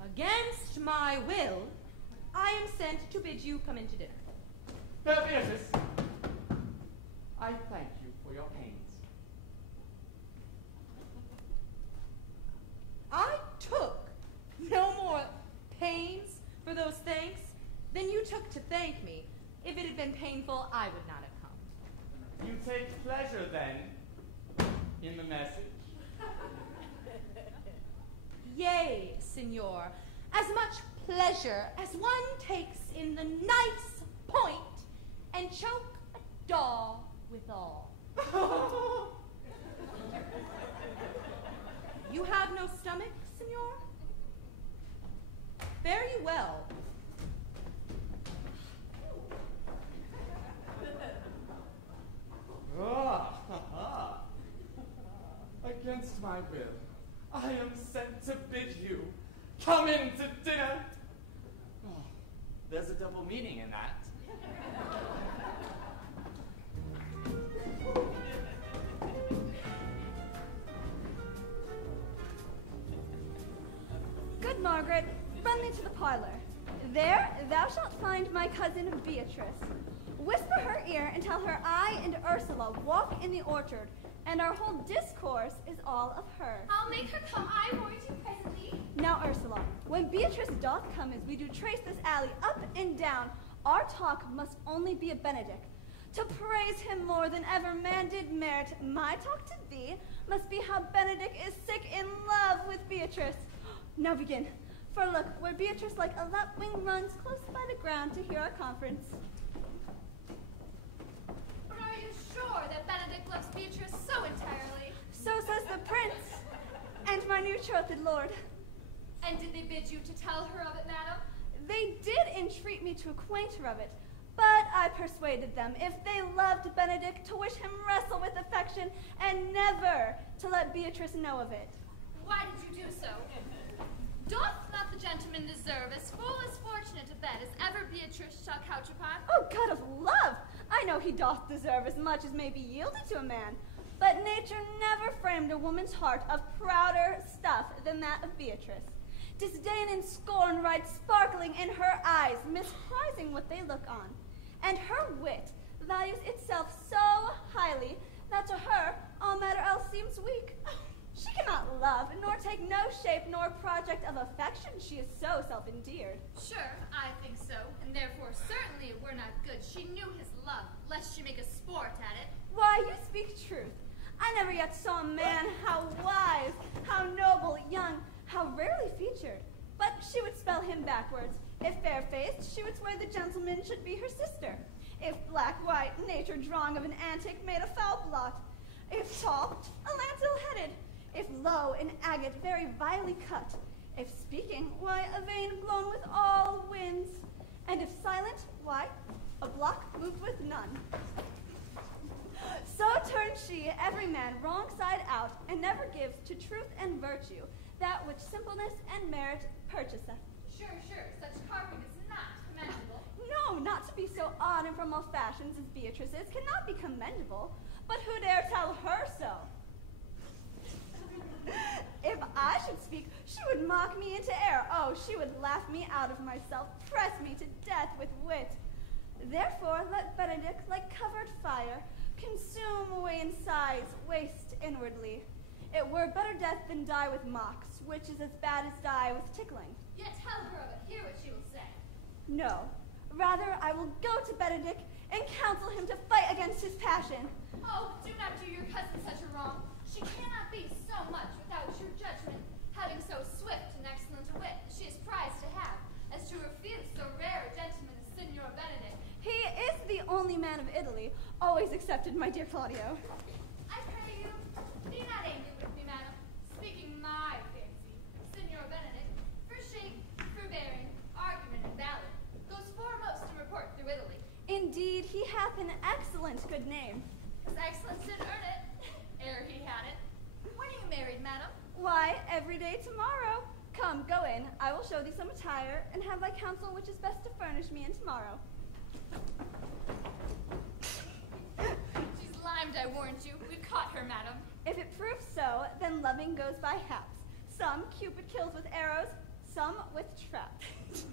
Against my will, I am sent to bid you come into dinner. Beatrice, I thank you for your pains. I took no more pains for those thanks than you took to thank me. If it had been painful, I would not have come. You take pleasure, then, in the message? Yea, Signor, as much pleasure as one takes in the knife's point and choke a dog withal. You have no stomach, Signor? Fare you well. Against my will, I am sent to bid you come in to dinner. Oh, there's a double meaning in that. Good Margaret, run me to the parlor. There thou shalt find my cousin Beatrice. Whisper her ear and tell her I and Ursula walk in the orchard, and our whole discourse is all of her. How I'll make her come, I warrant you presently. Now, Ursula, when Beatrice doth come as we do trace this alley up and down, our talk must only be of Benedick. To praise him more than ever man did merit, my talk to thee must be how Benedick is sick in love with Beatrice. Now begin, for look, where Beatrice like a lapwing runs close by the ground to hear our conference. But are you sure that Benedick loves Beatrice so entirely? So says the prince, and my new betrothed lord. And did they bid you to tell her of it, madam? They did entreat me to acquaint her of it, but I persuaded them, if they loved Benedick, to wish him wrestle with affection, and never to let Beatrice know of it. Why did you do so? Doth not the gentleman deserve as full as fortunate a bed as ever Beatrice shall couch upon? Oh, God of love! I know he doth deserve as much as may be yielded to a man, but nature never framed a woman's heart of prouder stuff than that of Beatrice. Disdain and scorn ride sparkling in her eyes, misprizing what they look on. And her wit values itself so highly that to her all matter else seems weak. She cannot love, nor take no shape nor project of affection. She is so self-endeared. Sure, I think so, and therefore certainly it were not good she knew his love, lest she make a sport at it. Why, you speak truth. I never yet saw a man how wise, how noble, young, how rarely featured. But she would spell him backwards. If fair-faced, she would swear the gentleman should be her sister. If black-white, nature drawing of an antic made a foul blot. If tall, a lance ill-headed. If low, an agate very vilely cut. If speaking, why, a vein blown with all winds. And if silent, why, a block moved with none. So turned she every man wrong side out, and never gives to truth and virtue that which simpleness and merit purchaseth. Sure, such carving is not commendable. No, not to be so odd and from all fashions as Beatrice is cannot be commendable, but who dare tell her so? If I should speak, she would mock me into air. Oh, she would laugh me out of myself, press me to death with wit. Therefore, let Benedick, like covered fire, consume away in sighs, waste inwardly. It were better death than die with mocks, which is as bad as die with tickling. Yet tell her of it, hear what she will say. No, rather I will go to Benedick and counsel him to fight against his passion. Oh, do not do your cousin such a wrong. She cannot be so much without your judgment, having so swift and excellent a wit as she is prized to have, as to refuse so rare a gentleman as Signor Benedick. He is the only man of Italy, always excepted my dear Claudio. I pray you, be not angry with me, madam, speaking my fancy. Signor Benedick, for shape, for bearing, argument, and ballad, goes foremost to report through Italy. Indeed, he hath an excellent good name. His excellence did earn it, ere he had it. When are you married, madam? Why, every day tomorrow. Come, go in. I will show thee some attire, and have thy counsel which is best to furnish me in tomorrow. She's limed, I warrant you. We've caught her, madam. If it proves so, then loving goes by haps. Some Cupid kills with arrows, some with traps.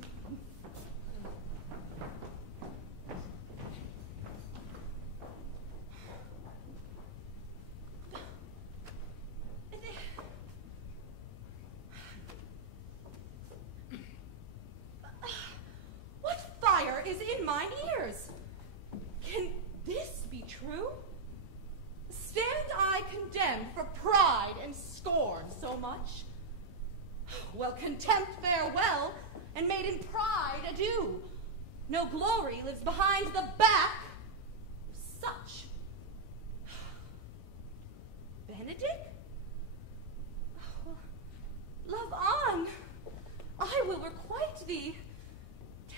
What fire is in mine ears? Can this be true? Stand I condemned for pride and scorn so much? Well, contempt farewell, and made in pride adieu. No glory lives behind the back of such. Benedick? Oh, love on. I will requite thee,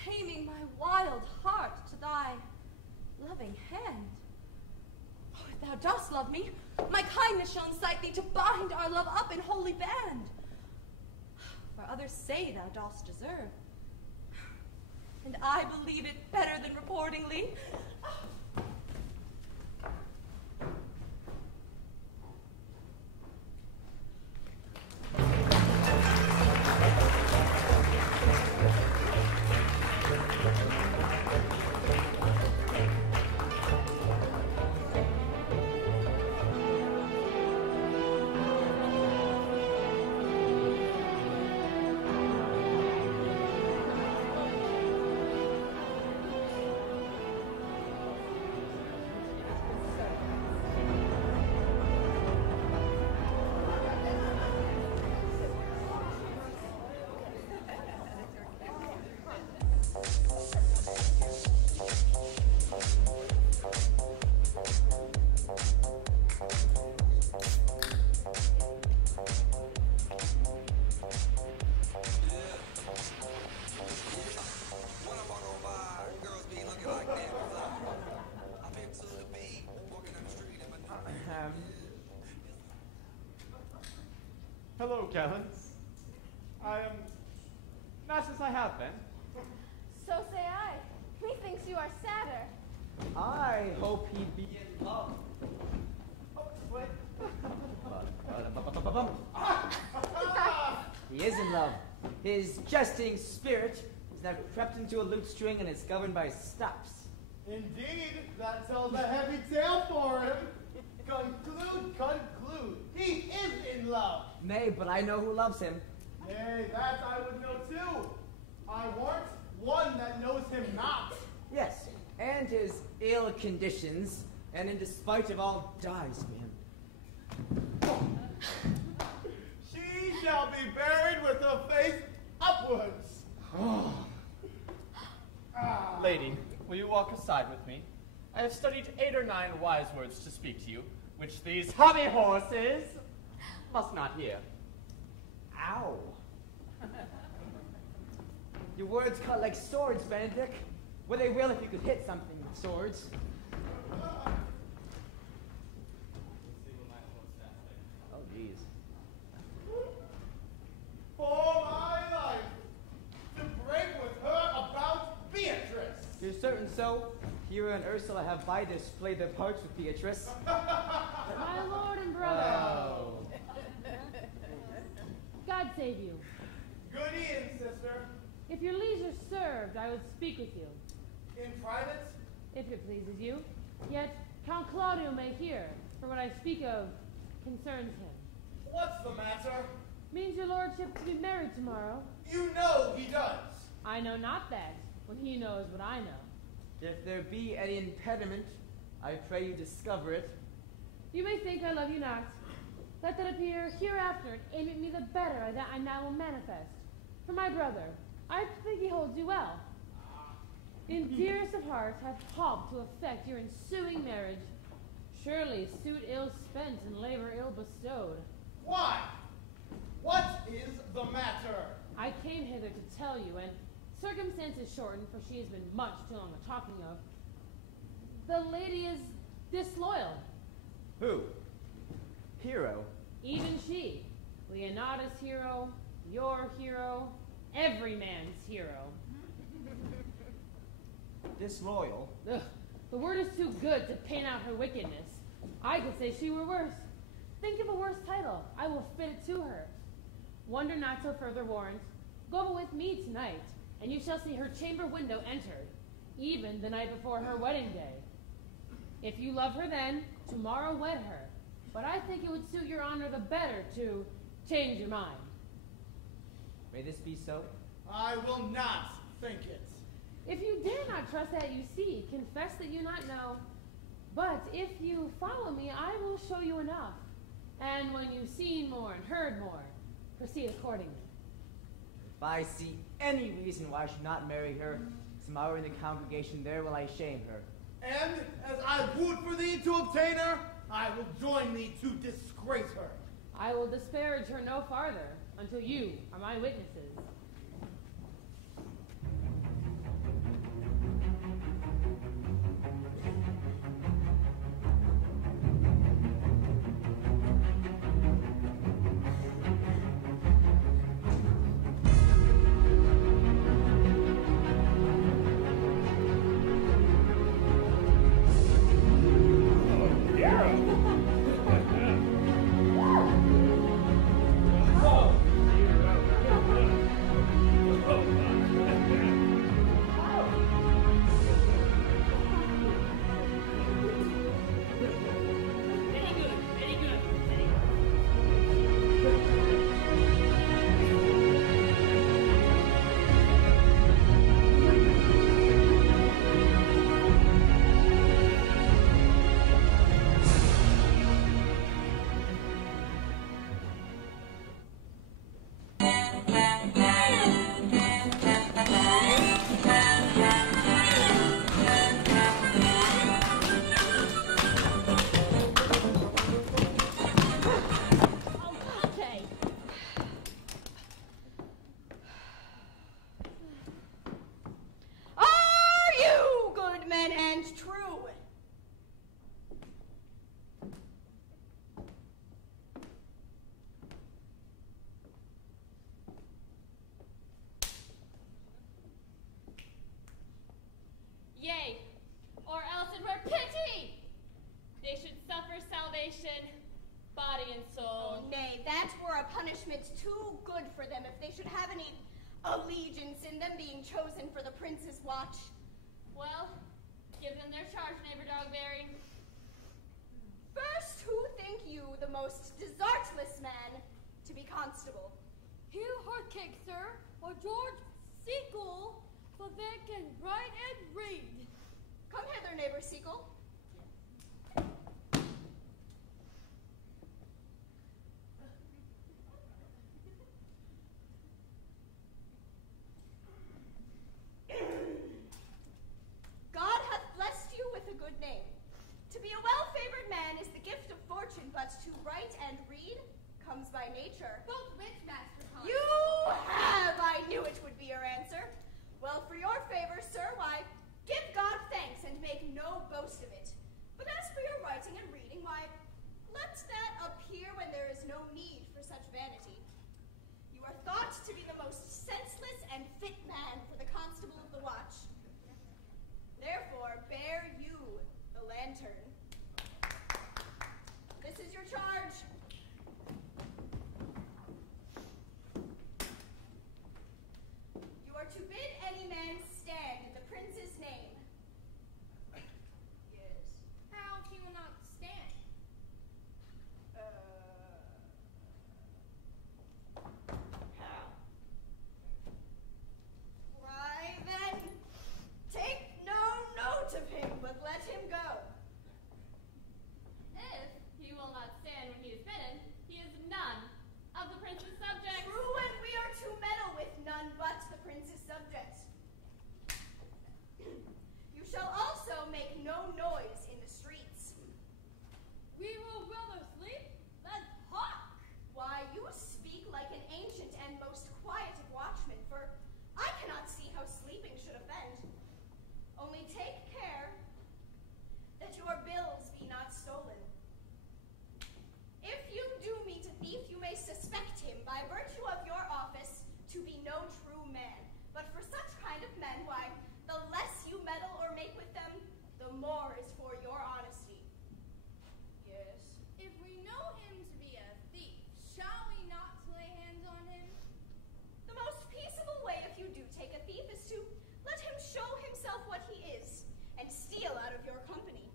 taming my wild heart to thy loving hand. Oh, if thou dost love me, my kindness shall incite thee to bind our love up in holy band. For others say thou dost deserve, and I believe it better than reportingly. Hello, Gallants. I am not as I have been. So say I. Methinks you are sadder. I hope he be in love. Oh, wait. He is in love. His jesting spirit is now crept into a lute string and is governed by stops. Indeed, that tells a heavy tale for him. Conclude. He is in love. Nay, but I know who loves him. Nay, that I would know too. I warrant one that knows him not. Yes, and his ill conditions, and in despite of all dies him. She shall be buried with her face upwards. Lady, will you walk aside with me? I have studied 8 or 9 wise words to speak to you, which these hobby horses must not hear. Ow. Your words cut like swords, Benedick. Well, they will if you could hit something with swords. Oh, jeez. For my life, to break with her about Beatrice. You're certain so? Hero and Ursula have by this played their parts with Beatrice. My lord and brother. Oh. God save you. Good e'en, sister. If your leisure served, I would speak with you, In private? if it pleases you. Yet Count Claudio may hear, for what I speak of concerns him. What's the matter? Means your lordship to be married tomorrow. You know he does. I know not that, when he knows what I know. If there be any impediment, I pray you discover it. You may think I love you not. Let that appear hereafter and aim at me the better that I now will manifest. For my brother, I think he holds you well. In dearest of hearts hath helped to effect your ensuing marriage. Surely suit ill spent and labor ill bestowed. Why? What is the matter? I came hither to tell you, and circumstances shortened, for she has been much too long a talking of. The lady is disloyal. Who? Hero? Even she. Leonardo's hero, your hero, every man's hero. Disloyal? Ugh, the word is too good to paint out her wickedness. I could say she were worse. Think of a worse title. I will fit it to her. Wonder not till further warrant. Go with me tonight, and you shall see her chamber window entered, even the night before her wedding day. If you love her then, tomorrow wed her. But I think it would suit your honor the better to change your mind. May this be so? I will not think it. If you dare not trust that you see, confess that you not know. But if you follow me, I will show you enough. And when you've seen more and heard more, proceed accordingly. If I see any reason why I should not marry her, tomorrow in the congregation there will I shame her. And as I would for thee to obtain her, I will join thee to disgrace her. I will disparage her no farther until you are my witnesses. damnation, body and soul. Oh, nay, that were a punishment too good for them if they should have any allegiance in them being chosen for the prince's watch. Well, give them their charge, neighbor Dogberry. First, who think you the most desertless man to be constable? Hugh Horkick, sir, or George Sequel, for they can write and read. Come hither, neighbor Sequel. God hath blessed you with a good name. To be a well-favored man is the gift of fortune, but to write and read comes by nature. Both which, Master Con? You have! I knew it would be your answer. Well, for your favor, sir, why, give God thanks and make no boast of it. But as for your writing and reading, why, let that appear when there is no need for such vanity. You are thought to be the most senseless and fit man for the constable of the watch. Therefore, bear you the lantern. This is your charge. You are to bid any man stand in the prince's name. Yes. How if he will not stand? Why then, take no note of him, but let him go. If he will not stand when he is bidden, he is none of the prince's subjects. True, and we are to meddle with none but the prince's subjects. You shall also make no noise in the streets. We will rather sleep than talk. Why, you speak like an ancient and most quiet of watchmen, for I cannot see how sleeping should offend. Only take care that your bills be not stolen. If you do meet a thief, you may suspect him by virtue of your office to be no true man. But for such kind of men, why, the less you meddle or make with them, the more is for your honesty. Yes. If we know him to be a thief, shall we not lay hands on him? The most peaceable way if you do take a thief is to let him show himself what he is and steal out of your company.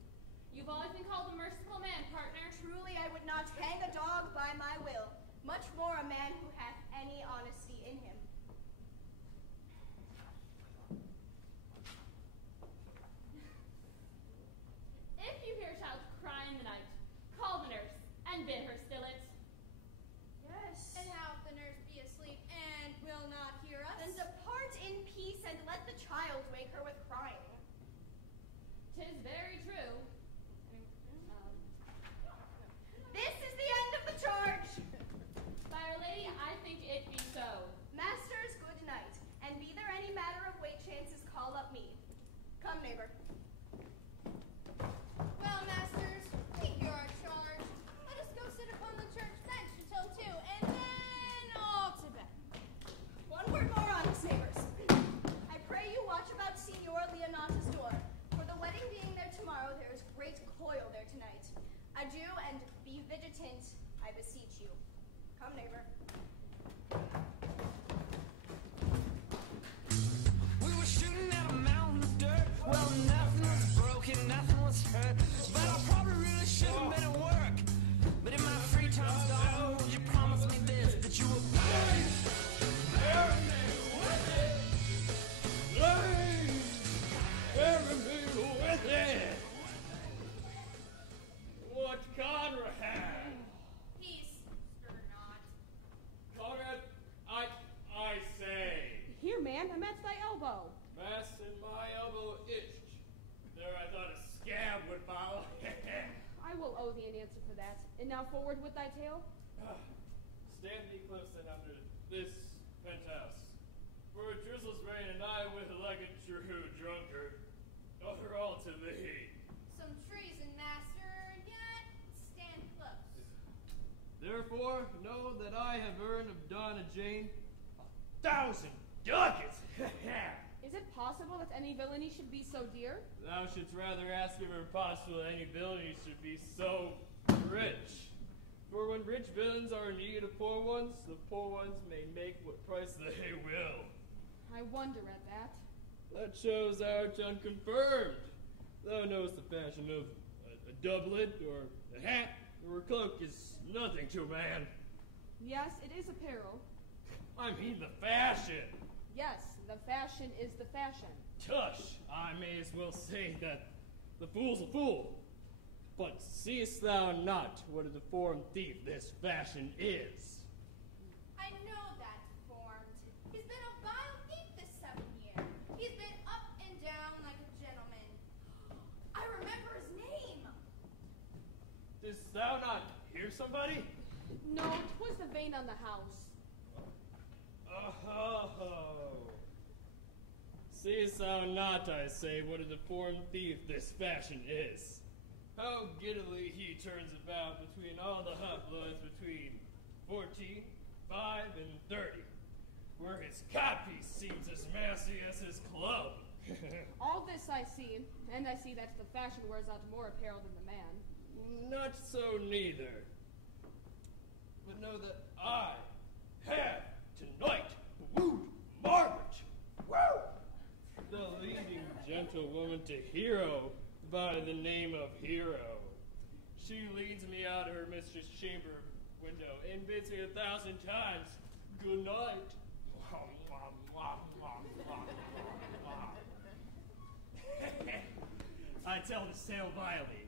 You've always been called a merciful man, partner. Truly, I would not hang a dog by my will, much more a man who hath any honesty in him. If you hear a child cry in the night, call the nurse and bid her still it. Yes. And how if the nurse be asleep and will not hear us? Then depart in peace and let the child wake her with crying. 'Tis very true. This is the end of the charge. By Our Lady, I think it be so. Masters, good night. And be there any matter of weight chances, call up me. Come, neighbor. Well, masters, we hear our charge. Let us go sit upon the church bench until 2, and then all to bed. One word more on us, neighbors. I pray you watch about Signor Leonata's door. For the wedding being there tomorrow, there is great coil there tonight. Adieu, and be vigilant, I beseech you. Come, neighbor. We were shooting at a mountain of dirt. Well, nothing was broken, nothing was hurt. But I probably really should have been at work. But in my free time, darling, would you promise me this? That you would Bury me with it. Bury me with it. What Conrad? Peace, stir not. Conrad, I say. Here, man, I'm at thy elbow. Mass in my elbow itched. There I thought a scab would follow. I will owe thee an answer for that. And now forward with thy tale. Stand thee close and under this penthouse. For it drizzles rain, and I, with like a true drunkard, offer all to thee. Some treason, master, yet stand close. Therefore, know that I have earned of Donna Jane 1,000 ducats. Is it possible that any villainy should be so dear? Thou shouldst rather ask if it were possible that any villainy should be so rich. For when rich villains are in need of poor ones, the poor ones may make what price they will. I wonder at that. That shows art unconfirmed. Thou knowest the fashion of a doublet, or a hat, or a cloak is nothing to a man. Yes, it is apparel. I mean the fashion. Yes, the fashion is the fashion. Tush, I may as well say that the fool's a fool. But seest thou not what a deformed thief this fashion is? I know that deformed. He's been a vile thief this 7 year. He's been up and down like a gentleman. I remember his name. Didst thou not hear somebody? No, 'twas the vein on the house. Oh. Seest thou not, I say, what a deformed thief this fashion is? How giddily he turns about between all the hot bloods between 14, 5, and 30, where his codpiece seems as massy as his club. All this I see, and I see that the fashion wears out more apparel than the man. Not so neither. But know that I have tonight wooed Margaret, the leading gentlewoman to Hero by the name of Hero. She leads me out of her mistress' chamber window and bids me 1,000 times good night. I tell this tale vilely.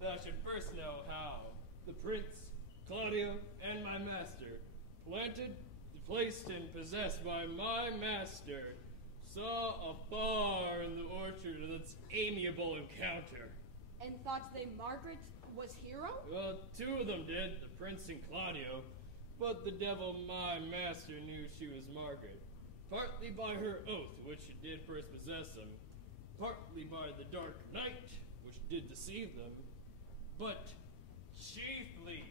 Thou should first know how the prince, Claudio, and my master, planted, placed, and possessed by my master, saw afar in the orchard this amiable encounter. And thought they Margaret was Hero? Well, 2 of them did, the prince and Claudio, but the devil, my master, knew she was Margaret, partly by her oath, which did first possess them, partly by the dark night, which did deceive them, but chiefly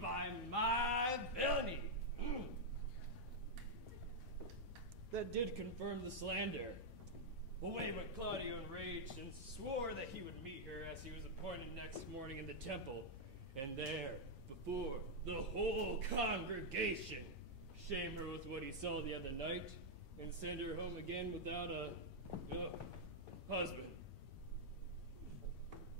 by my villainy. That did confirm the slander. Away went Claudio enraged and swore that he would meet her as he was appointed next morning in the temple, and there, before the whole congregation, shame her with what he saw the other night, and send her home again without a husband.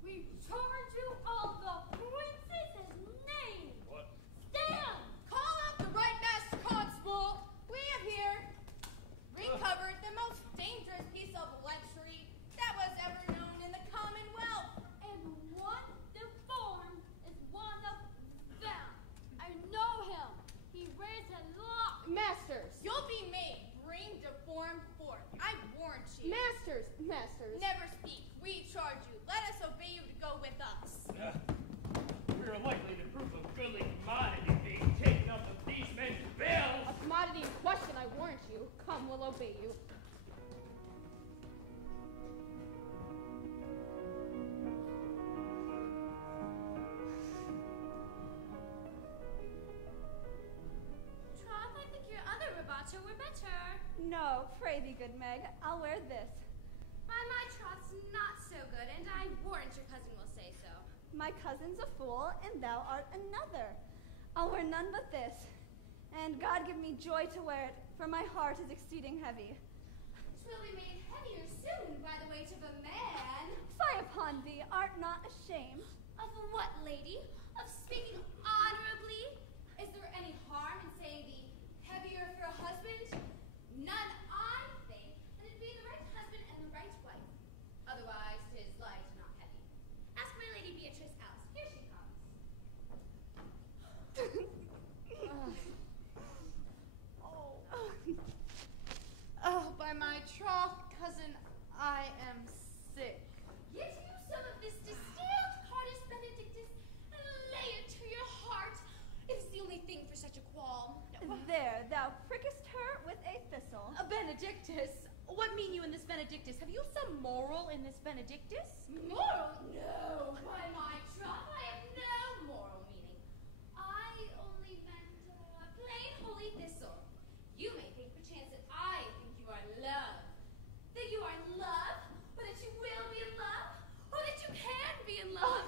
We charge you all the princess's name. What? Stand! Call out the right master constable. We have here recovered the most dangerous piece of lechery that was ever known in the Commonwealth. And one deformed is one of them. I know him. He raised a lock. Masters! You'll be made. Bring deformed forth. I warrant you. Masters! Never speak. We charge you. Let us obey you to go with us. We are likely to prove a goodly commodity being taken up of these men's bills. A commodity in question, I warrant you. Come, we'll obey you. Troth, I think your other rabato were better. No, pray thee, good Meg, I'll wear this. By my troth's not so good, and I warrant your cousin will say so. My cousin's a fool, and thou art another. I'll wear none but this, and God give me joy to wear it, for my heart is exceeding heavy. 'Twill be made heavier soon by the weight of a man. Fie upon thee, art not ashamed. Of what, lady? Of speaking honorably? Is there any harm in saying thee heavier for a husband? None, I think, and it'd be the right husband and the right wife. Otherwise, 'tis light, not heavy. Ask my lady Beatrice else. Here she comes. Oh, by my troth, cousin, I am sick. Yet use some of this distilled Cardus Benedictus and lay it to your heart. It is the only thing for such a qualm. There, thou prickest her with a thistle. A Benedictus? What mean you in this Benedictus? Have you some moral in this Benedictus? Moral? No. By my troth, I have no moral meaning. I only meant a plain holy thistle. You may think perchance that I think you are love. That you are in love, or that you will be in love, or that you can be in love.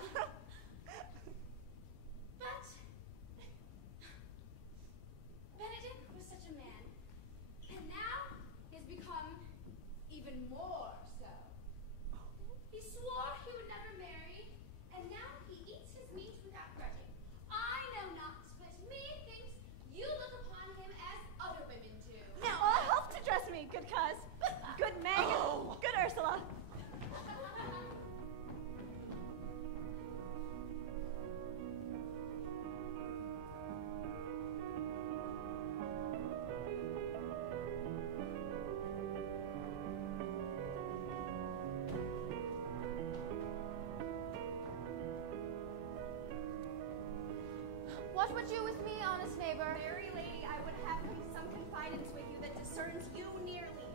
What would you with me, honest neighbor? Merry lady, I would have some confidence with you that discerns you nearly.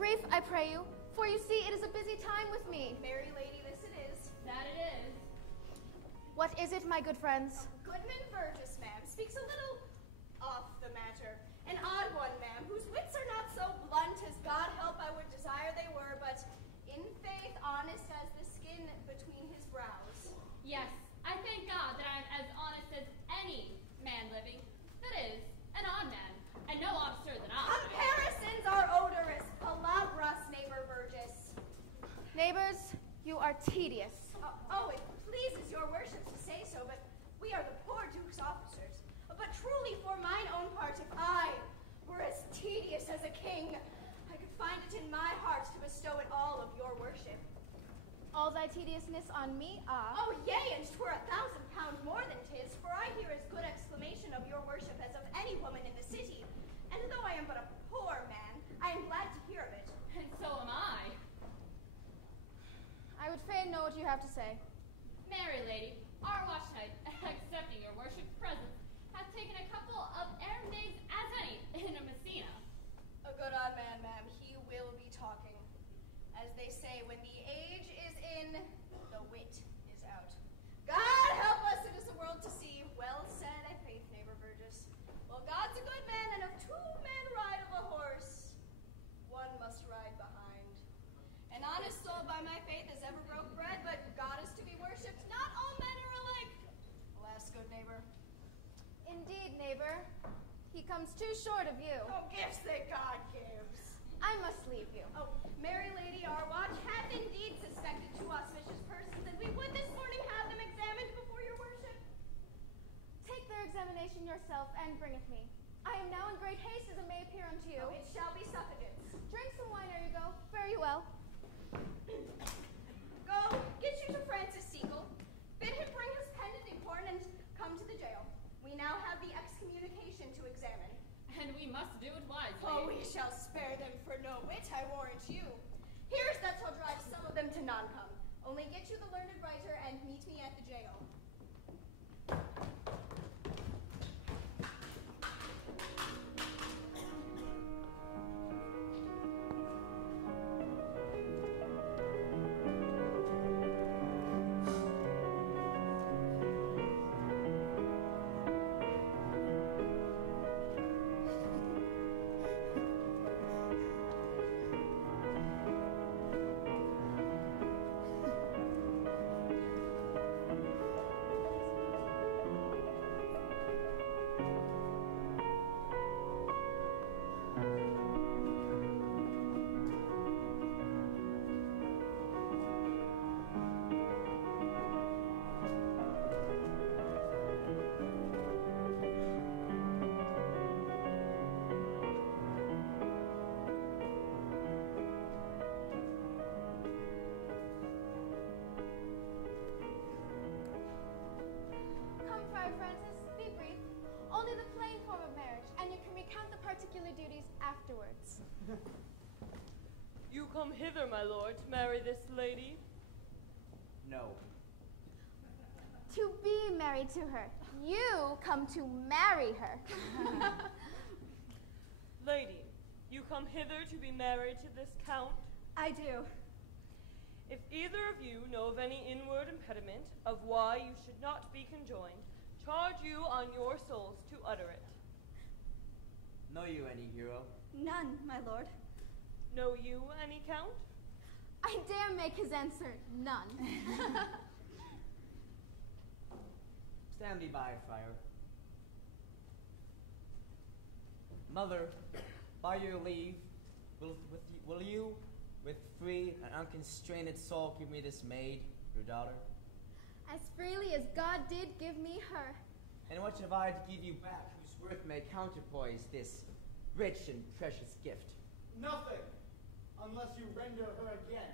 Brief, I pray you, for you see it is a busy time with me. Merry lady, this it is. That it is. What is it, my good friends? Goodman Burgess, ma'am, speaks a little off the matter. An odd one, ma'am, whose wits are not so blunt as God help I would desire they were, but in faith honest as the skin between his brows. Yes, I thank God that I am as honest as any man living. That is, an odd man, and no honester than I. Comparisons are odorous. Palabras, neighbor Burgess. Neighbors, you are tedious. It pleases your worship to say so, but we are the poor Duke's officers. But truly, for mine own part, if I were as tedious as a king, I could find it in my heart to bestow it all of your worship. All thy tediousness on me, Oh, yea, and 'twere 1,000 pounds more than 'tis, for I hear as good exclamation of your worship as of any woman in the city. And though I am but a poor man, I am glad to hear of it. And so am I. I would fain know what you have to say. Mary lady, our watch knight, accepting your worship's presence, has taken a couple of errand days as any in a Messina. A good odd man, ma'am, he will be talking. As they say, when the age is in, the wit is out. God help us, it is a world to see. Well said, I faith, neighbor Burgess. Well, God's a good man, and if 2 men ride of a horse, 1 must ride behind. An honest soul by my faith has ever broke bread, but God is to be worshipped. Not all men are alike. Alas, good neighbor. Indeed, neighbor, he comes too short of you. Oh, gifts that God gives. I must leave you. Oh, Mary lady, our watch hath indeed suspected 2 auspicious persons, and we would this morning have them examined before your worship. Take their examination yourself and bring it me. I am now in great haste as it may appear unto you. Oh, it shall be suffragance. Drink some wine ere you go. Fare you well. Go, get you to Francis Seagull. Bid him bring his pen and inkhorn and come to the jail. We now have the excommunication to examine. And we must do it wisely. Oh, we shall spare them for no wit, I warrant you. Here's that shall drive some of them to non-com. Only get you the learned writer and meet me at the jail. Francis, be brief. Only the plain form of marriage, and you can recount the particular duties afterwards. You come hither, my lord, to marry this lady? No. To be married to her. You come to marry her. Lady, you come hither to be married to this count? I do. If either of you know of any inward impediment of why you should not be conjoined, charge you on your souls to utter it. Know you any, hero? None, my lord. Know you any, count? I dare make his answer none. Stand me by, friar. Mother, by your leave, will you, with free and unconstrained soul, give me this maid, your daughter? As freely as God did give me her. And what have I to give you back whose worth may counterpoise this rich and precious gift? Nothing, unless you render her again.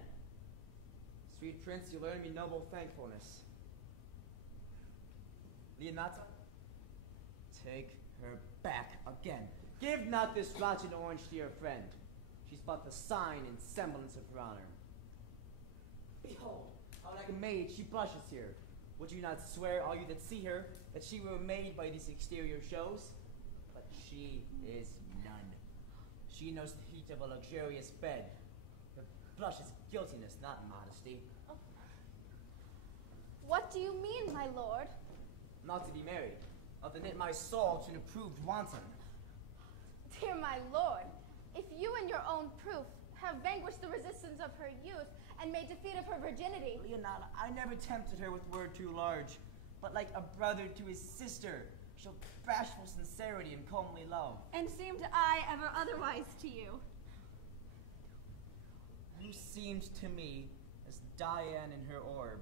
Sweet prince, you learn me noble thankfulness. Leonata, take her back again. Give not this rotten orange to your friend. She's but the sign and semblance of her honor. Behold, how like a maid she blushes here. Would you not swear, all you that see her, that she were made by these exterior shows? But she is none. She knows the heat of a luxurious bed. Her blush is guiltiness, not modesty. What do you mean, my lord? Not to be married, or to knit my soul to an approved wanton. Dear my lord, if you in your own proof have vanquished the resistance of her youth and made defeat of her virginity. Leonata, I never tempted her with word too large, but like a brother to his sister, showed bashful sincerity and comely love. And seemed I ever otherwise to you? You seemed to me as Diane in her orb.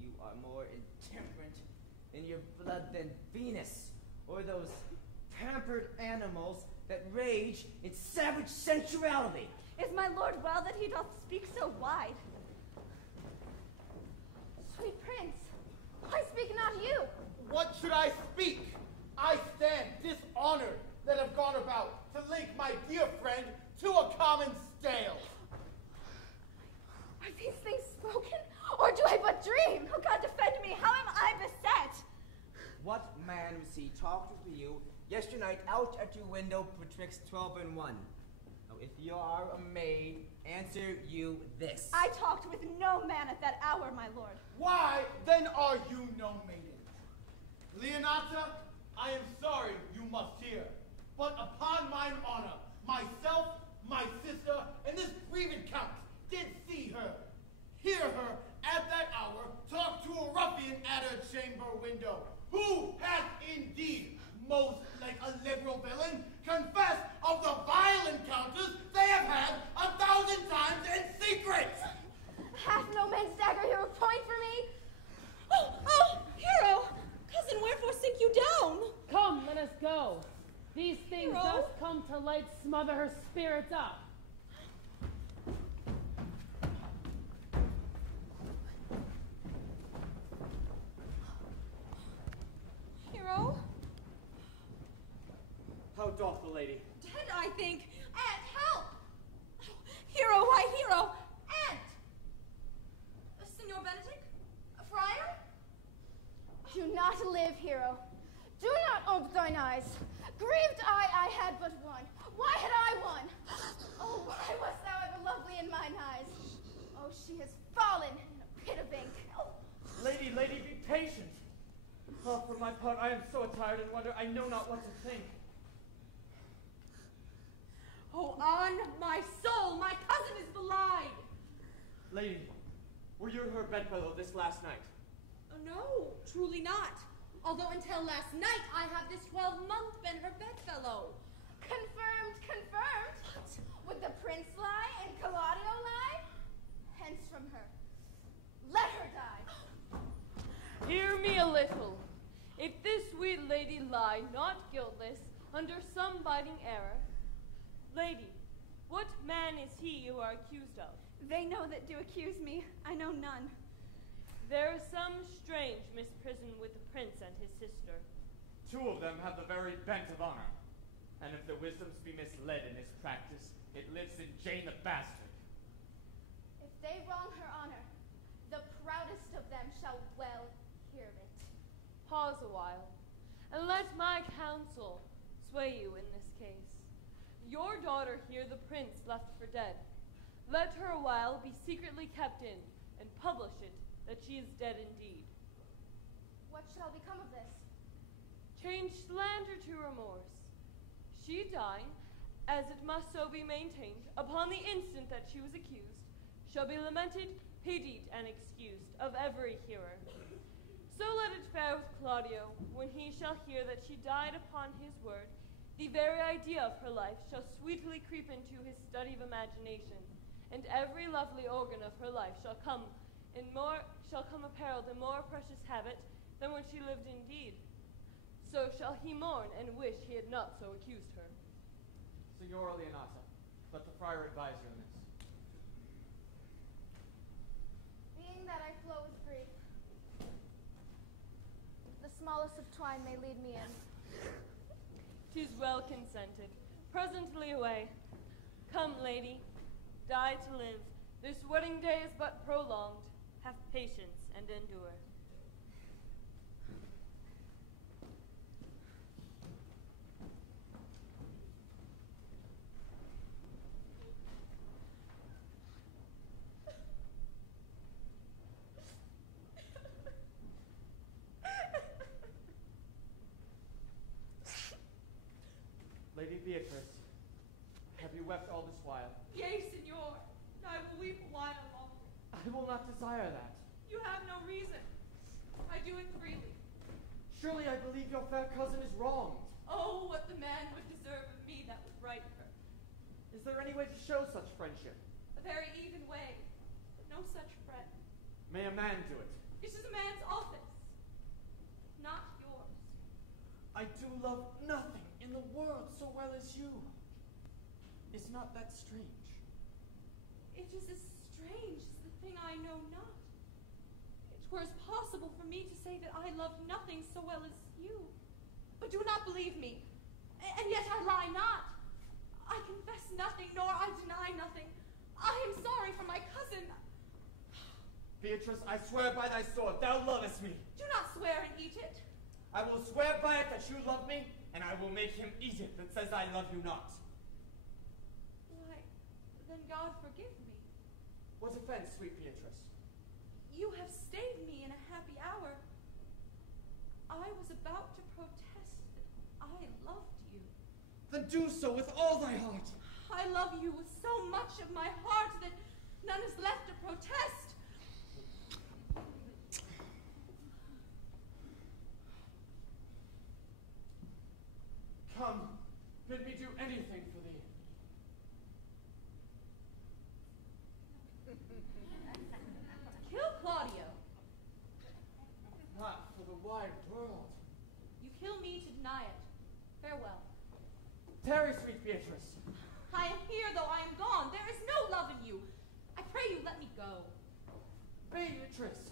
You are more intemperate in your blood than Venus, or those pampered animals that rage in savage sensuality. Is my lord well that he doth speak so wide? Sweet prince, why speak not you? What should I speak? I stand dishonored that have gone about to link my dear friend to a common stale. Are these things spoken, or do I but dream? Oh God, defend me! How am I beset? What man was he talked with you yesternight out at your window betwixt 12 and 1? Now, if you are a maid, answer you this. I talked with no man at that hour, my lord. Why, then are you no maiden? Leonata, I am sorry you must hear, but upon mine honor, myself, my sister, and this grieved count did see her, hear her, at that hour, talk to a ruffian at her chamber window, who hath indeed, most like a liberal villain, confessed of the vile encounters they have had 1,000 times in secret! Hath no man's dagger here a point for me? Oh, Hero! Cousin, wherefore sink you down? Come, let us go. These things Hero? thus come to light smother her spirits up. Hero? How doth the lady? Dead, I think. Aunt, help! Hero, why, Hero! Aunt! Signor Benedick? Friar? Do not live, hero. Do not ope thine eyes. Grieved I had but one. Why had I one? Oh, why wast thou ever lovely in mine eyes? Oh, she has fallen in a pit of ink. Oh. Lady, be patient. Oh, for my part, I am so tired and wonder I know not what to think. Oh, on my soul, my cousin is belied. Lady, were you her bedfellow this last night? No, truly not. Although until last night I have this 12-month been her bedfellow. Confirmed. Would the prince lie and Claudio lie? Hence from her. Let her die. Hear me a little. If this sweet lady lie not guiltless under some biting error, lady, what man is he you are accused of? They know that do accuse me. I know none. There is some strange misprison with the prince and his sister. 2 of them have the very bent of honor. And if their wisdoms be misled in this practice, it lives in Jane the bastard. If they wrong her honor, the proudest of them shall well hear of it. Pause a while, and let my counsel sway you in this case. Your daughter here the prince left for dead. Let her a while be secretly kept in, and publish it, that she is dead indeed. What shall become of this? Change slander to remorse. She dying, as it must so be maintained, upon the instant that she was accused, shall be lamented, pitied, and excused of every hearer. So let it fare with Claudio, when he shall hear that she died upon his word, the very idea of her life shall sweetly creep into his study of imagination, and every lovely organ of her life shall come apparelled in more precious habit than when she lived indeed. So shall he mourn and wish he had not so accused her. Signora Leonata, let the friar advise you in this. Being that I flow with grief, the smallest of twine may lead me in. 'Tis well consented. Presently away. Come, lady, die to live. This wedding day is but prolonged. Have patience. and endure. Lady Beatrice, have you wept all this while? Yea, Signor, I will weep a while longer. I will not desire that. You have no reason. I do it freely. Surely I believe your fair cousin is wronged. Oh, what the man would deserve of me that would right her. Is there any way to show such friendship? A very even way, but no such friend. May a man do it? This is a man's office, not yours. I do love nothing in the world so well as you. Is not that strange? It is as strange as the thing I know not. It were as possible for me to say that I love nothing so well as you. But do not believe me, and yet I lie not. I confess nothing, nor I deny nothing. I am sorry for my cousin. Beatrice, I swear by thy sword, thou lovest me. Do not swear and eat it. I will swear by it that you love me, and I will make him eat it that says I love you not. Why, then God forgive me. What offense, sweet Beatrice? You have stayed me in a happy hour. I was about to protest that I loved you. Then do so with all thy heart. I love you with so much of my heart that none is left to protest. Come, bid me do anything for thee. Kill Claudio. Not for the wide world. You kill me to deny it. Farewell. Tarry, sweet Beatrice. I am here, though I am gone. There is no love in you. I pray you let me go. Beatrice.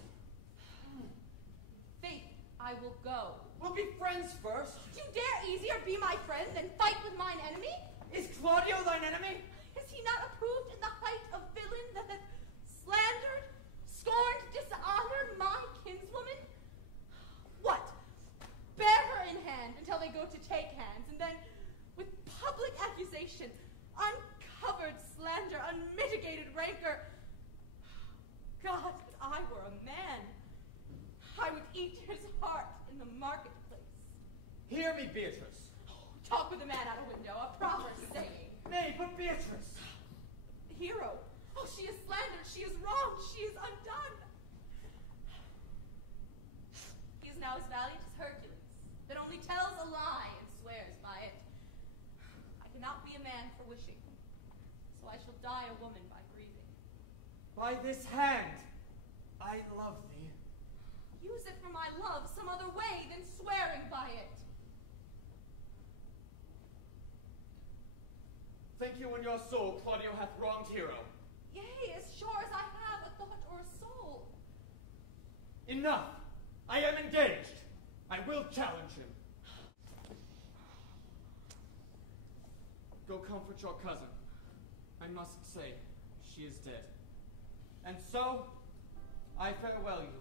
Faith, I will go. We'll be friends first. Do you dare easier be my friend than fight with mine enemy? Is Claudio thine enemy? Is he not approved in the height of villain that hath slandered, scorned, dishonored my kinswoman? What? Bear her in hand until they go to take hands, and then, with public accusation, uncovered slander, unmitigated rancor. God, that I were a man. I would eat his heart in the marketplace. Hear me, Beatrice. Talk with a man out a window, a proper saying. Nay, but Beatrice. Hero. Oh, she is slandered, she is wronged, she is undone. He is now as valiant as Hercules, that only tells a lie and swears by it. I cannot be a man for wishing, so I shall die a woman by grieving. By this hand, I love thee. Use it for my love some other way than swearing by it. Think you in your soul Claudio hath wronged Hero? Yea, as sure as I have a thought or a soul. Enough! I am engaged. I will challenge him. Go comfort your cousin. I must say, she is dead. And so, I farewell you.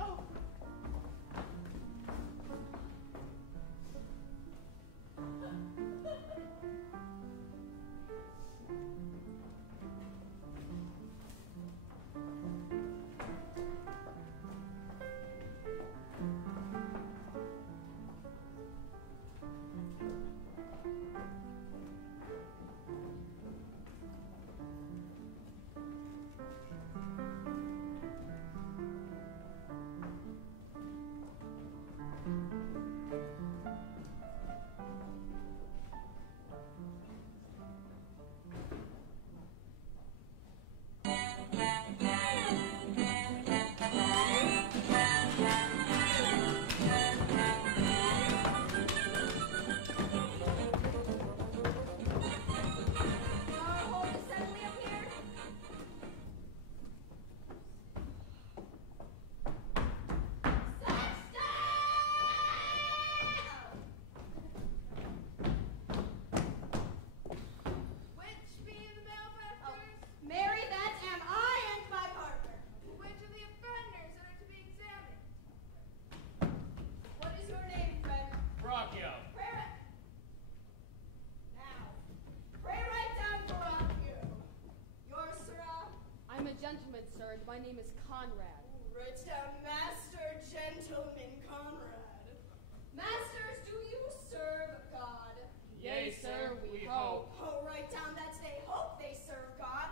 Oh! my name is Conrad. Write down Master Gentleman Conrad. Masters, do you serve God? Yea, sir, we hope. Oh, write down that they hope they serve God.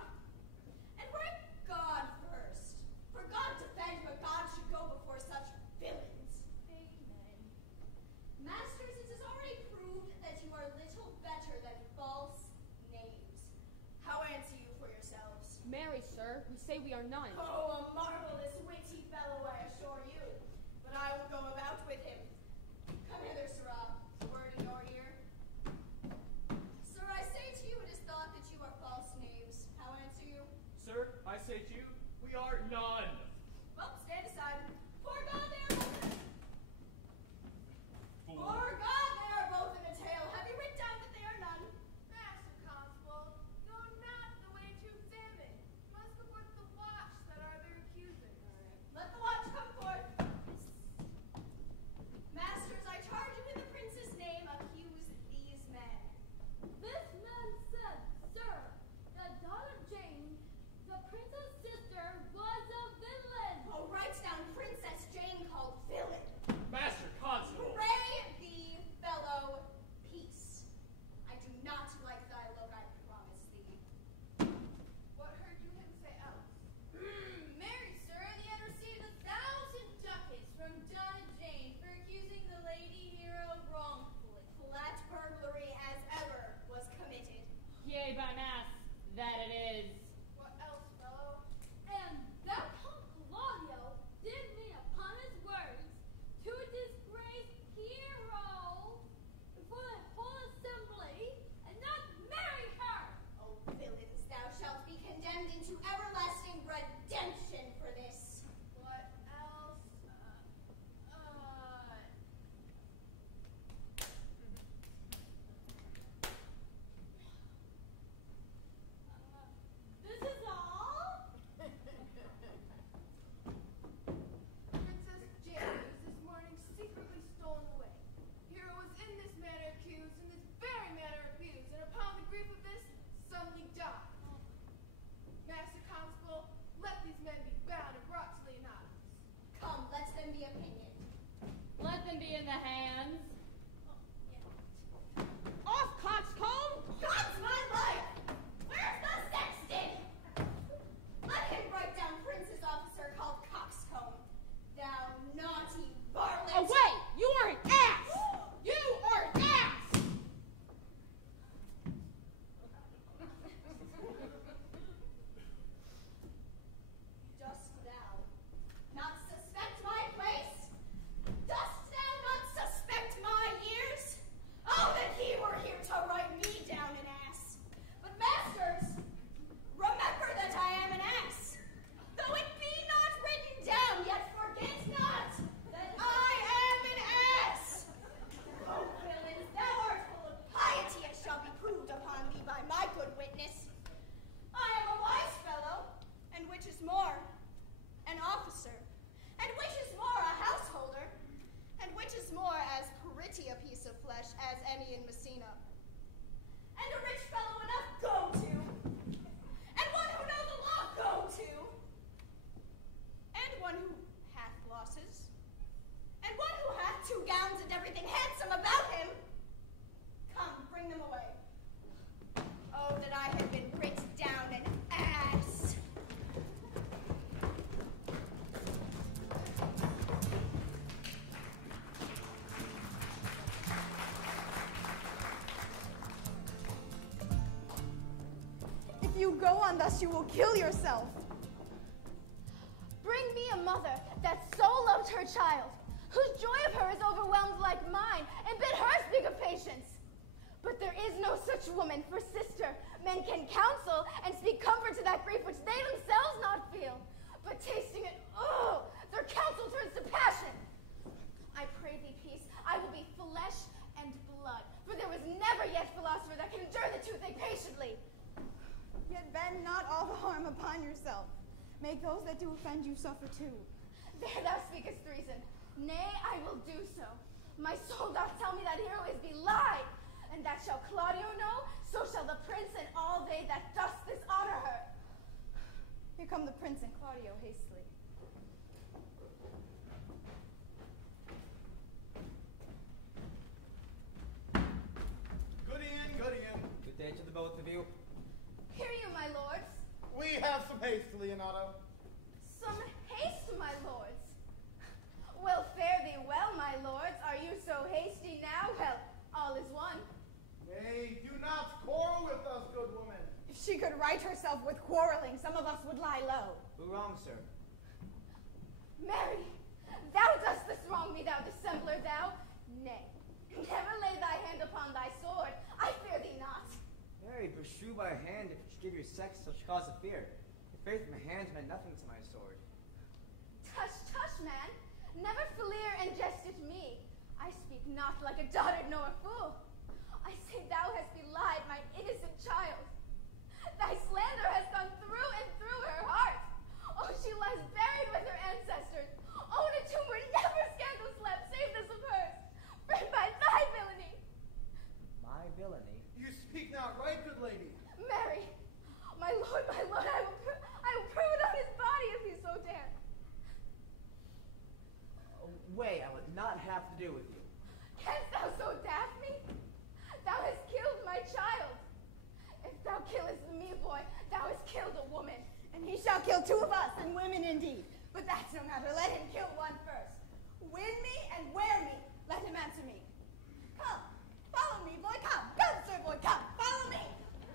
And write God first. For God defend, but God should go before such villains. Amen. Masters, it is already proved that you are little better than false names. How answer you for yourselves? Marry, sir, we say we are none. Oh, a marvelous, witty fellow, I assure you. But I will go about with him. Come hither, sirrah. Word in your ear. Sir, I say to you, it is thought that you are false knaves. How answer you? Sir, I say to you, we are none. Well, stand aside. For God, they are both in a... For God, they are both in a tale. Have you written down that they are none? Master Constable, you're not the way to examine. You must report the watch that are their accusers. Let the watch come forth. Masters, I charge you in the prince's name, accuse these men. This man said, sir, that daughter Jane, the prince's sister, was a villain. Oh, write down Princess Jane called villain. Master Constable. Pray thee, fellow, peace. I do not like thy look, I promise thee. What heard you him say else? Marry, sir, and he had received 1,000 ducats from Donna Jane for accusing the Lady Hero wrongfully. Flat burglary as ever was committed. Yea, by mass, that it is. What else, fellow? And that punk Claudio did me upon his words to disgrace Hero before the whole assembly and not marry her. Oh, villains, thou shalt be condemned into everlasting redemption for this. What else? This is all? Princess Jane was this morning secretly stolen away. Hero was in this manner accused, in this very manner abused, and upon the grief of this, suddenly died. Master Constable, let these men be bound and brought to the anonymous. Come, let them be opinioned. Let them be in the hands. Off, coxcomb! God's my life! Where's the sexton? Let him write down Prince's officer called Coxcomb. Thou naughty varlet! Away! You are an ass! You are an ass! Dost thou not suspect my place? Dost thou not suspect my years? Oh, that he were here to write me down an ass. But masters, remember that I am an ass. Though it be not written down, yet forget not that I am an ass. Oh, villains, thou art full of piety, as shall be proved upon thee by my good witness. I am a wise fellow, and which is more, an officer, and which is more, a householder, and which is more, as pretty a piece of flesh as any in Messina. And a rich fellow enough go to, and one who knows the law go to, and one who hath glosses, and one who hath 2 gowns and everything handsome about him. Come, bring them away. Oh, that I had been writ down an ass. If you go on thus, you will kill yourself. Bring me a mother that so loved her child, whose joy of her is overwhelmed like mine, and bid her speak of patience. But there is no such woman, for sister, men can counsel and speak comfort to that grief which they themselves not feel. But tasting it, their counsel turns to passion. I pray thee, peace, I will be flesh and blood, for there was never yet philosopher that can endure the toothache patiently. Yet bend not all the harm upon yourself. Make those that do offend you suffer too. There thou speakest reason. Nay, I will do so. My soul doth tell me that Hero is belied, and that shall Claudio know, so shall the prince and all they that thus dishonor her. Here come the prince and Claudio hastily. Good e'en, good e'en. Good day to the both of you. Hear you, my lords. We have some haste, Leonardo. Some haste, my lords. Well, fare thee well, my lords. Are you so hasty now? Well, all is one. Nay, do not quarrel with us, good woman. If she could right herself with quarreling, some of us would lie low. Who wrong, sir? Mary, thou dost this wrong me, thou dissembler, thou. Nay, never lay thy hand upon thy sword. I fear thee not. Mary, pursue by a hand if you should give your sex such cause of fear. Your faith in my hands meant nothing to my sword. Tush, tush, man. Never fleer and jest at me. I speak not like a dotard nor a fool. I say thou hast belied my innocent child. Thy slander has gone through and through her heart. Oh, she lies buried with her ancestors. Oh, in a tomb where never scandal slept, save this of hers. Bred by thy villainy. My villainy? You speak not right, good lady. Mary, my lord, I will prove it on his body if he so dare. Way, I would not have to do with you. Canst thou so daff me? Thou hast killed my child. If thou killest me, boy, thou hast killed a woman. And he shall kill two of us, and women indeed. But that's no matter. Let him kill one first. Win me and wear me. Let him answer me. Come, follow me, boy. Come, sir, boy. Come, follow me.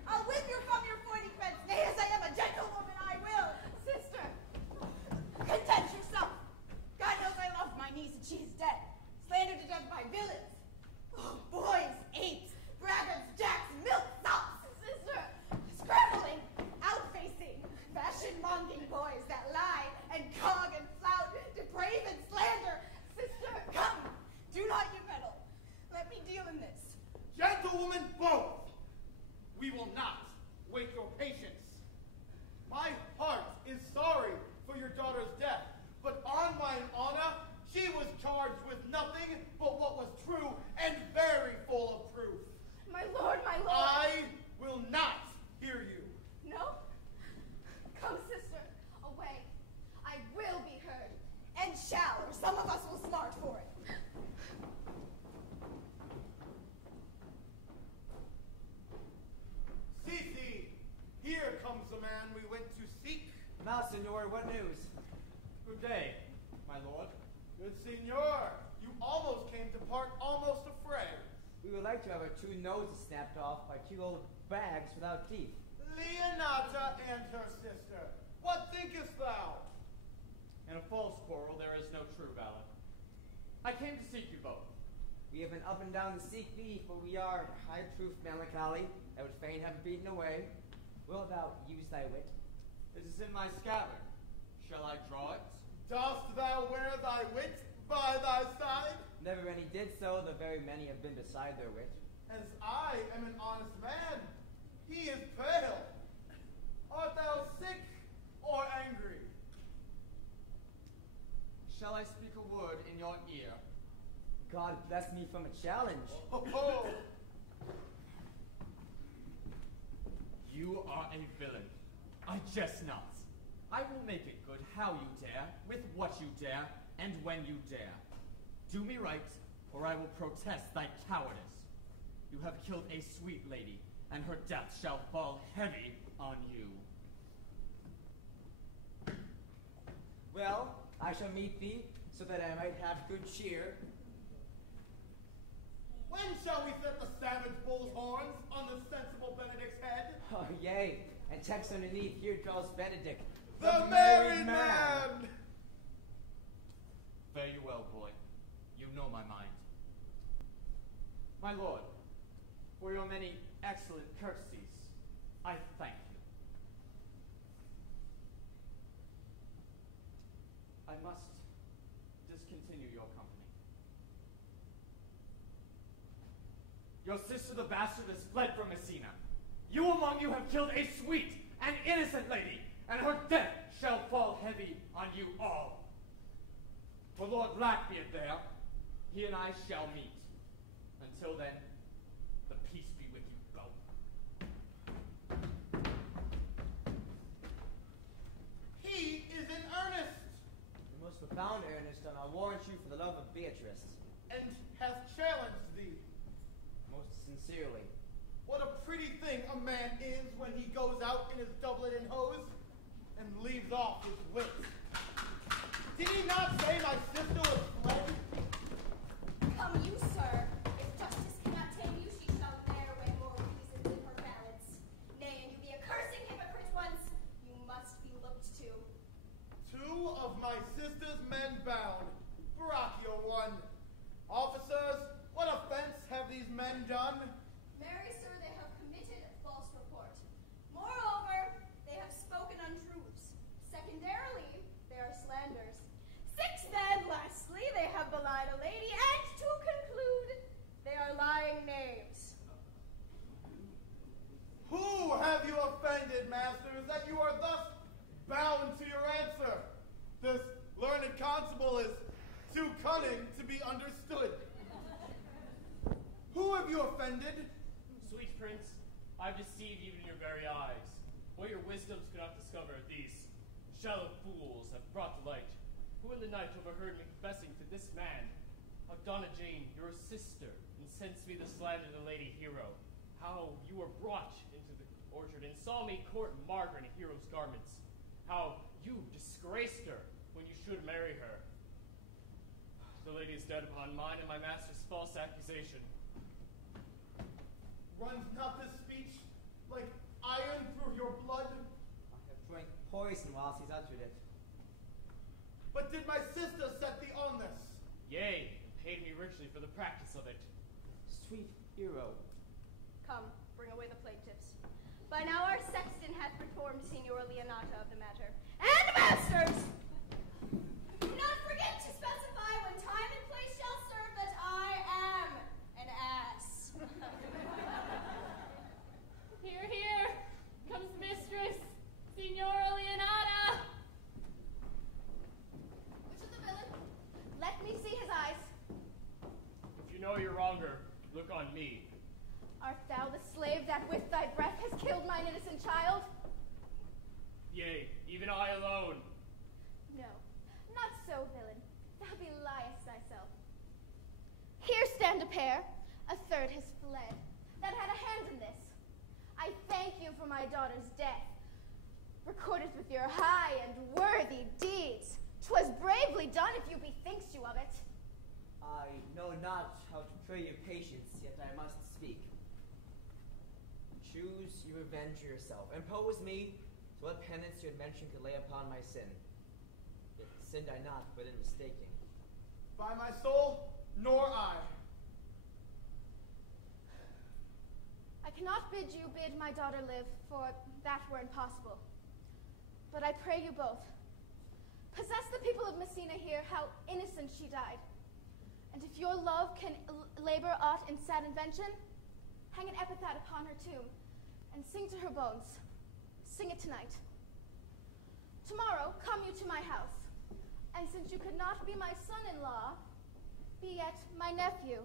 I'll win you from your 40 pence. Nay, as I am a gentlewoman, I will. Sister, content yourself. God knows I love my niece, and she is dead. Slandered to death by villains. Oh, boys, apes, braggarts, jacks, milksops. Sister, scrambling, outfacing, fashion-monging boys that lie and cog and flout, deprave and slander. Sister, come, do not you meddle. Let me deal in this. Gentlewoman, both. We will not wait your patience. My heart is sorry for your daughter's death, but on mine honor, she was charged with nothing but what was true and very full of proof. my lord, my lord. I will not hear you. No? Come, sister, away. I will be heard. And shall, or some of us will smart for it. See, here comes the man we went to seek. Now, senor, what news? Good day, my lord. Good senor. You almost came to part almost affray. We would like to have our two noses snapped off by two old bags without teeth. Leonata and her sister. What thinkest thou? In a false quarrel there is no true valor. I came to seek you both. We have been up and down to seek thee, for we are high proof melancholy, that would fain have beaten away. Wilt thou use thy wit? It is in my scabbard. Shall I draw it? Dost thou wear thy wit by thy side? Never any did so, though very many have been beside their wit. As I am an honest man, he is pale. Art thou sick or angry? Shall I speak a word in your ear? God bless me from a challenge. Oh. You are a villain. I jest not. I will make it good how you dare, with what you dare, and when you dare. Do me right, or I will protest thy cowardice. You have killed a sweet lady, and her death shall fall heavy on you. Well, I shall meet thee, so that I might have good cheer. When shall we set the savage bull's horns on the sensible Benedick's head? Oh, yea, and text underneath, here draws Benedick, the married man! Fare you well, boy. You know my mind. My lord, for your many excellent courtesies, I thank you. I must discontinue your company. Your sister the bastard has fled from Messina. You among you have killed a sweet and innocent lady, and her death shall fall heavy on you all. For Lord Blackbeard there, he and I shall meet. Until then, the peace be with you both. love of Beatrice. And hath challenged thee. Most sincerely. What a pretty thing a man is when he goes out in his doublet and hose and leaves off his wits. Did he not say my sister was fled? Come you, sir. If justice cannot tame you, she shall there weigh more reasons in her balance. Nay, and you be a cursing hypocrite once, you must be looked to. 2 of my sister's men bound. Brachio 1. Officers, what offense have these men done? Marry, sir, they have committed false report. Moreover, they have spoken untruths. Secondarily, they are slanders. 6, then, lastly, they have belied a lady, and to conclude, they are lying knaves. Who have you offended, masters, that you are thus bound to your answer? This learned constable is too cunning to be understood. Who have you offended? Sweet prince, I've deceived even your very eyes. What your wisdoms could not discover, these shallow fools have brought to light, who in the night overheard me confessing to this man, how Donna Jane, your sister, incensed me to slander the Lady Hero, how you were brought into the orchard and saw me court Margaret in Hero's garments, how you disgraced her when you should marry her. The lady is dead upon mine and my master's false accusation. Runs not this speech like iron through your blood? I have drank poison whilst he's uttered it. But did my sister set thee on this? Yea, and paid me richly for the practice of it. Sweet hero. Come, bring away the plaintiffs. By now our sexton hath informed Signor Leonata of the matter. And masters! Do not forget to specify when time and place shall serve that I am an ass. Here, here comes Mistress Signora Leonata. Which of the villain? Let me see his eyes. If you know you're wronger, look on me. Art thou the slave that with thy breath has killed mine innocent child? Yea, even I alone. No, not so, villain. Thou beliest thyself. Here stand a pair. A third has fled. That had a hand in this. I thank you for my daughter's death. Recorded with your high and worthy deeds. 'Twas bravely done if you bethinks you of it. I know not how to pray your patience, yet I must speak. Choose you revenge yourself. Impose me to what penance your invention could lay upon my sin. Yet sinned I not, but in mistaking. By my soul, nor I. I cannot bid you bid my daughter live, for that were impossible. But I pray you both, possess the people of Messina here how innocent she died. And if your love can labor aught in sad invention, hang an epitaph upon her tomb, and sing to her bones. Sing it tonight. Tomorrow come you to my house, and since you could not be my son-in-law, be yet my nephew.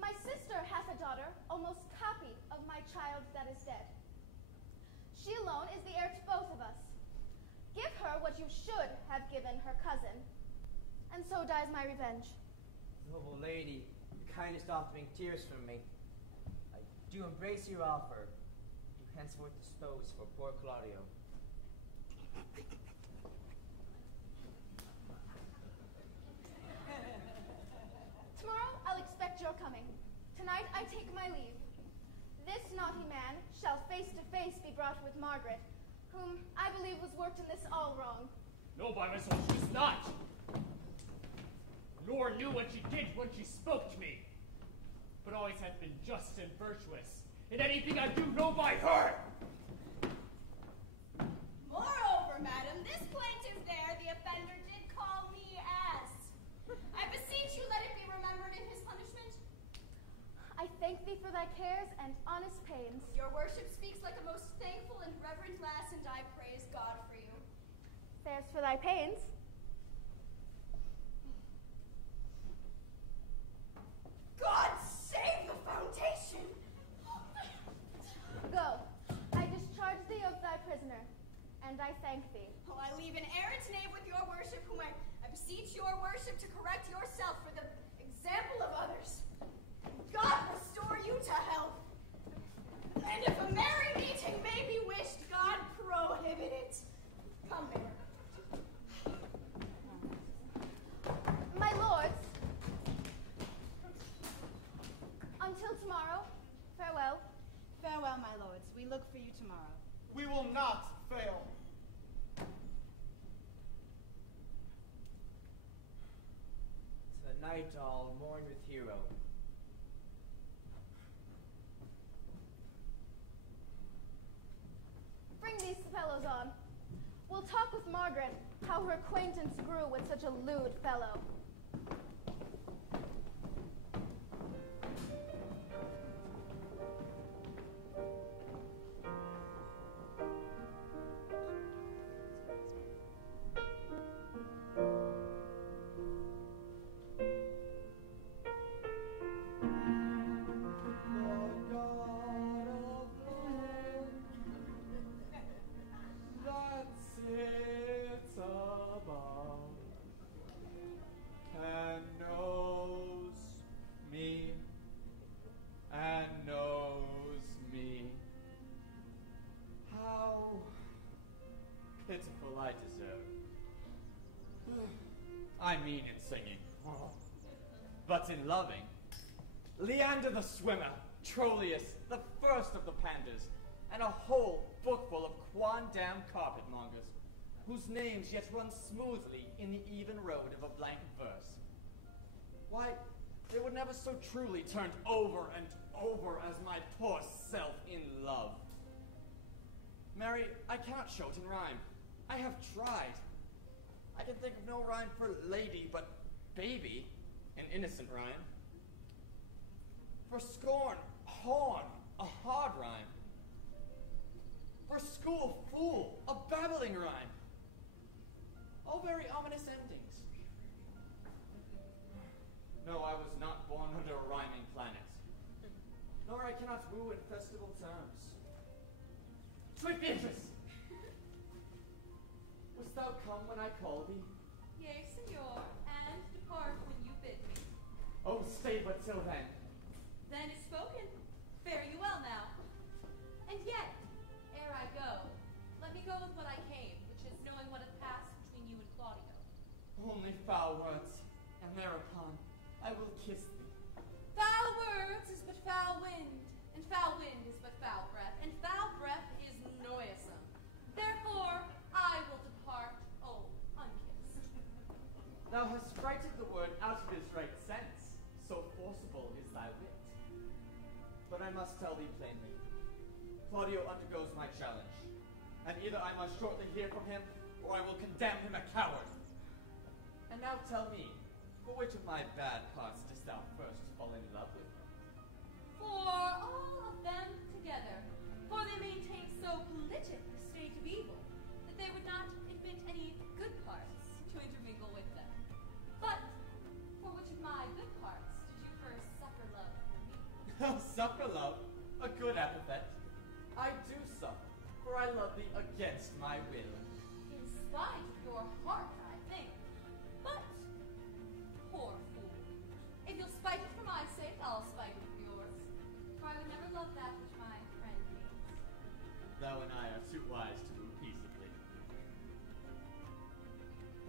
My sister hath a daughter, almost copy of my child that is dead. She alone is the heir to both of us. Give her what you should have given her cousin, and so dies my revenge. Noble lady, the kindest offering tears from me. I do embrace your offer. Do henceforth dispose for poor Claudio. Tomorrow I'll expect your coming. Tonight I take my leave. This naughty man shall face to face be brought with Margaret, whom I believe was worked in this all wrong. No, by my soul, she's not. Nor knew what she did when she spoke to me, but always hath been just and virtuous. In anything I do, know by her. Moreover, madam, this plaintiff there, the offender, did call me ass. I beseech you let it be remembered in his punishment. I thank thee for thy cares and honest pains. Your worship speaks like a most thankful and reverend lass, and I praise God for you. There's for thy pains. God save the foundation! Go. I discharge thee of thy prisoner, and I thank thee. Oh, I leave an errant knave with your worship, whom I beseech beseech your worship to correct yourself for the example of others. God restore you to health. And if a merry meeting may be wished, God prohibit it. Come, Mayor. My lords, until tomorrow, farewell. Farewell, my lords. We look for you tomorrow. We will not fail. Tonight I'll mourn with Hero. Bring these fellows on. We'll talk with Margaret how her acquaintance grew with such a lewd fellow. I mean in singing. But in loving, Leander the swimmer, Troilus, the first of the pandas, and a whole bookful of quondam carpetmongers, whose names yet run smoothly in the even road of a blank verse. Why, they were never so truly turned over and over as my poor self in love. Mary, I cannot show it in rhyme. I have tried. I can think of no rhyme for lady but baby, an innocent rhyme. For scorn, horn, a hard rhyme. For school, fool, a babbling rhyme. All very ominous endings. No, I was not born under a rhyming planet. Nor I cannot woo in festival terms. Sweet Beatrice! Wouldst thou come when I call thee? Yea, senor, and depart when you bid me. Oh, stay but till then. Then is spoken. Fare you well now. And yet, ere I go, let me go with what I came, which is knowing what hath passed between you and Claudio. Only foul words, and thereupon I will kiss thee. Foul words is but foul wind, and foul wind is but foul breath, and foul breath is noisome. Therefore, I will depart, oh, unkissed. Thou hast frighted the word out of his right sense, so forcible is thy wit. But I must tell thee plainly, Claudio undergoes my challenge, and either I must shortly hear from him, or I will condemn him a coward. And now tell me, for which of my bad parts didst thou first fall in love with? For all of them together, for they maintain so politic a state of evil, that they would not admit any good parts to intermingle with them. But for which of my good parts did you first suffer love for me? Suffer love, a good epithet. I do suffer, for I love thee against my will. In spite of your heart, I think. But, poor fool, if you'll spite it for my sake, I'll spite it for yours. For I would never love that which my friend hates. Thou and I are too wise to move peaceably.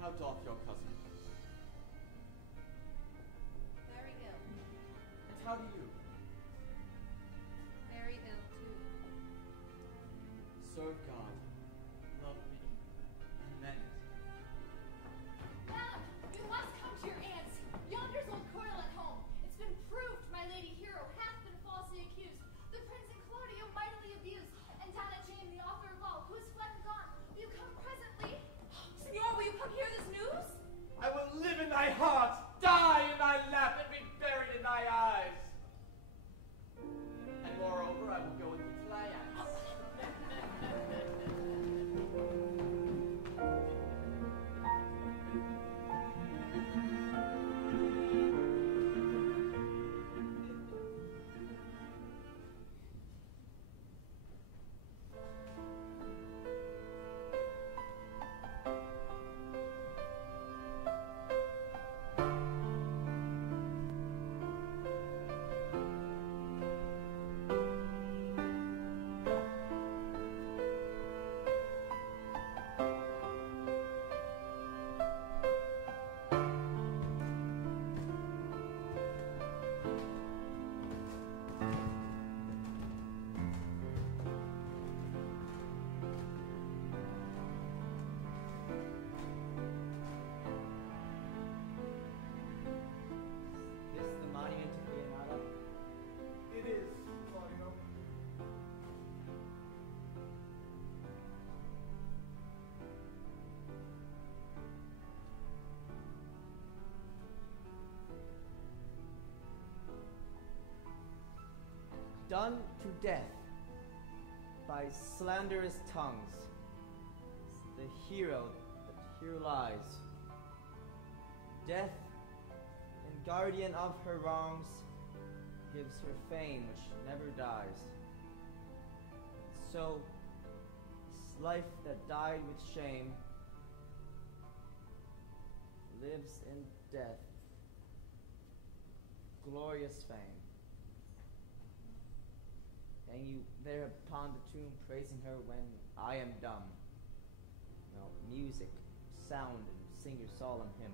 How doth your cousin? Very ill. And how do you? Very ill, too. Serve God, love me, and mend. Madam, you must come to your aunt's. Yonder's old Coil at home. It's been proved my lady Hero hath been falsely accused. The prince and Claudio mightily abused, and Donna Jane, the author of all, who is fled and gone. Will you come presently? Senor, will you come hear this news? I will live in thy heart, die in thy lap, and be buried in thy eyes. done to death by slanderous tongues. The hero that here lies. Death, and guardian of her wrongs, gives her fame which never dies. So, this life that died with shame lives in death, glorious fame. Hang you there upon the tomb, praising her when I am dumb. Now, music, sound, and sing your solemn hymn.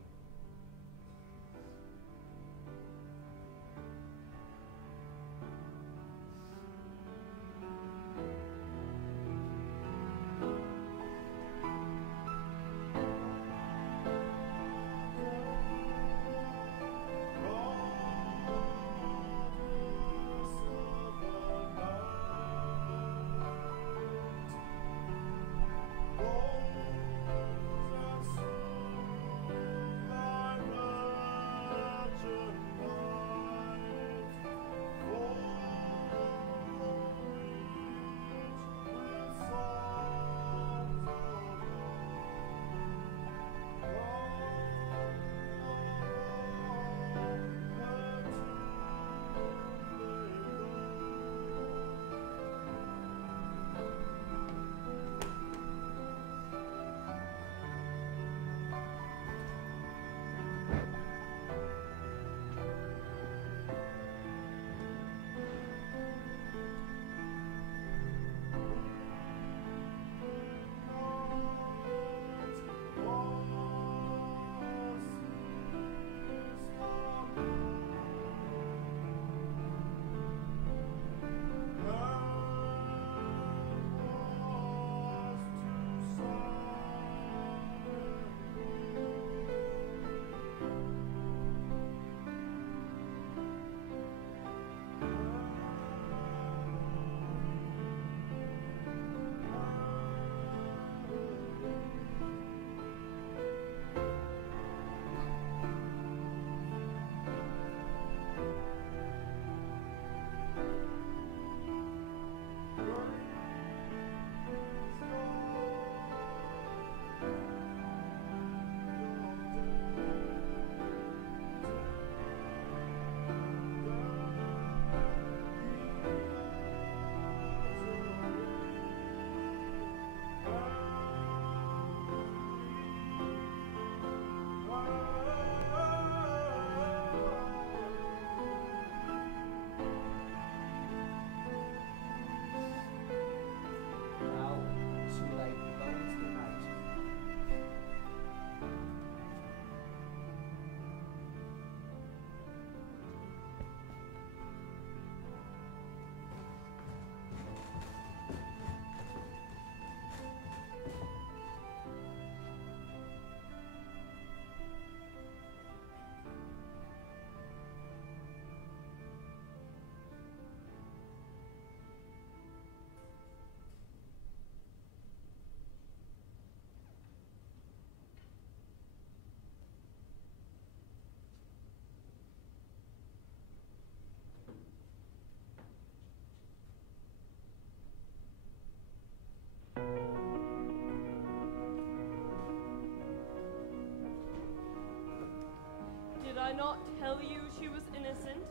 Did I not tell you she was innocent?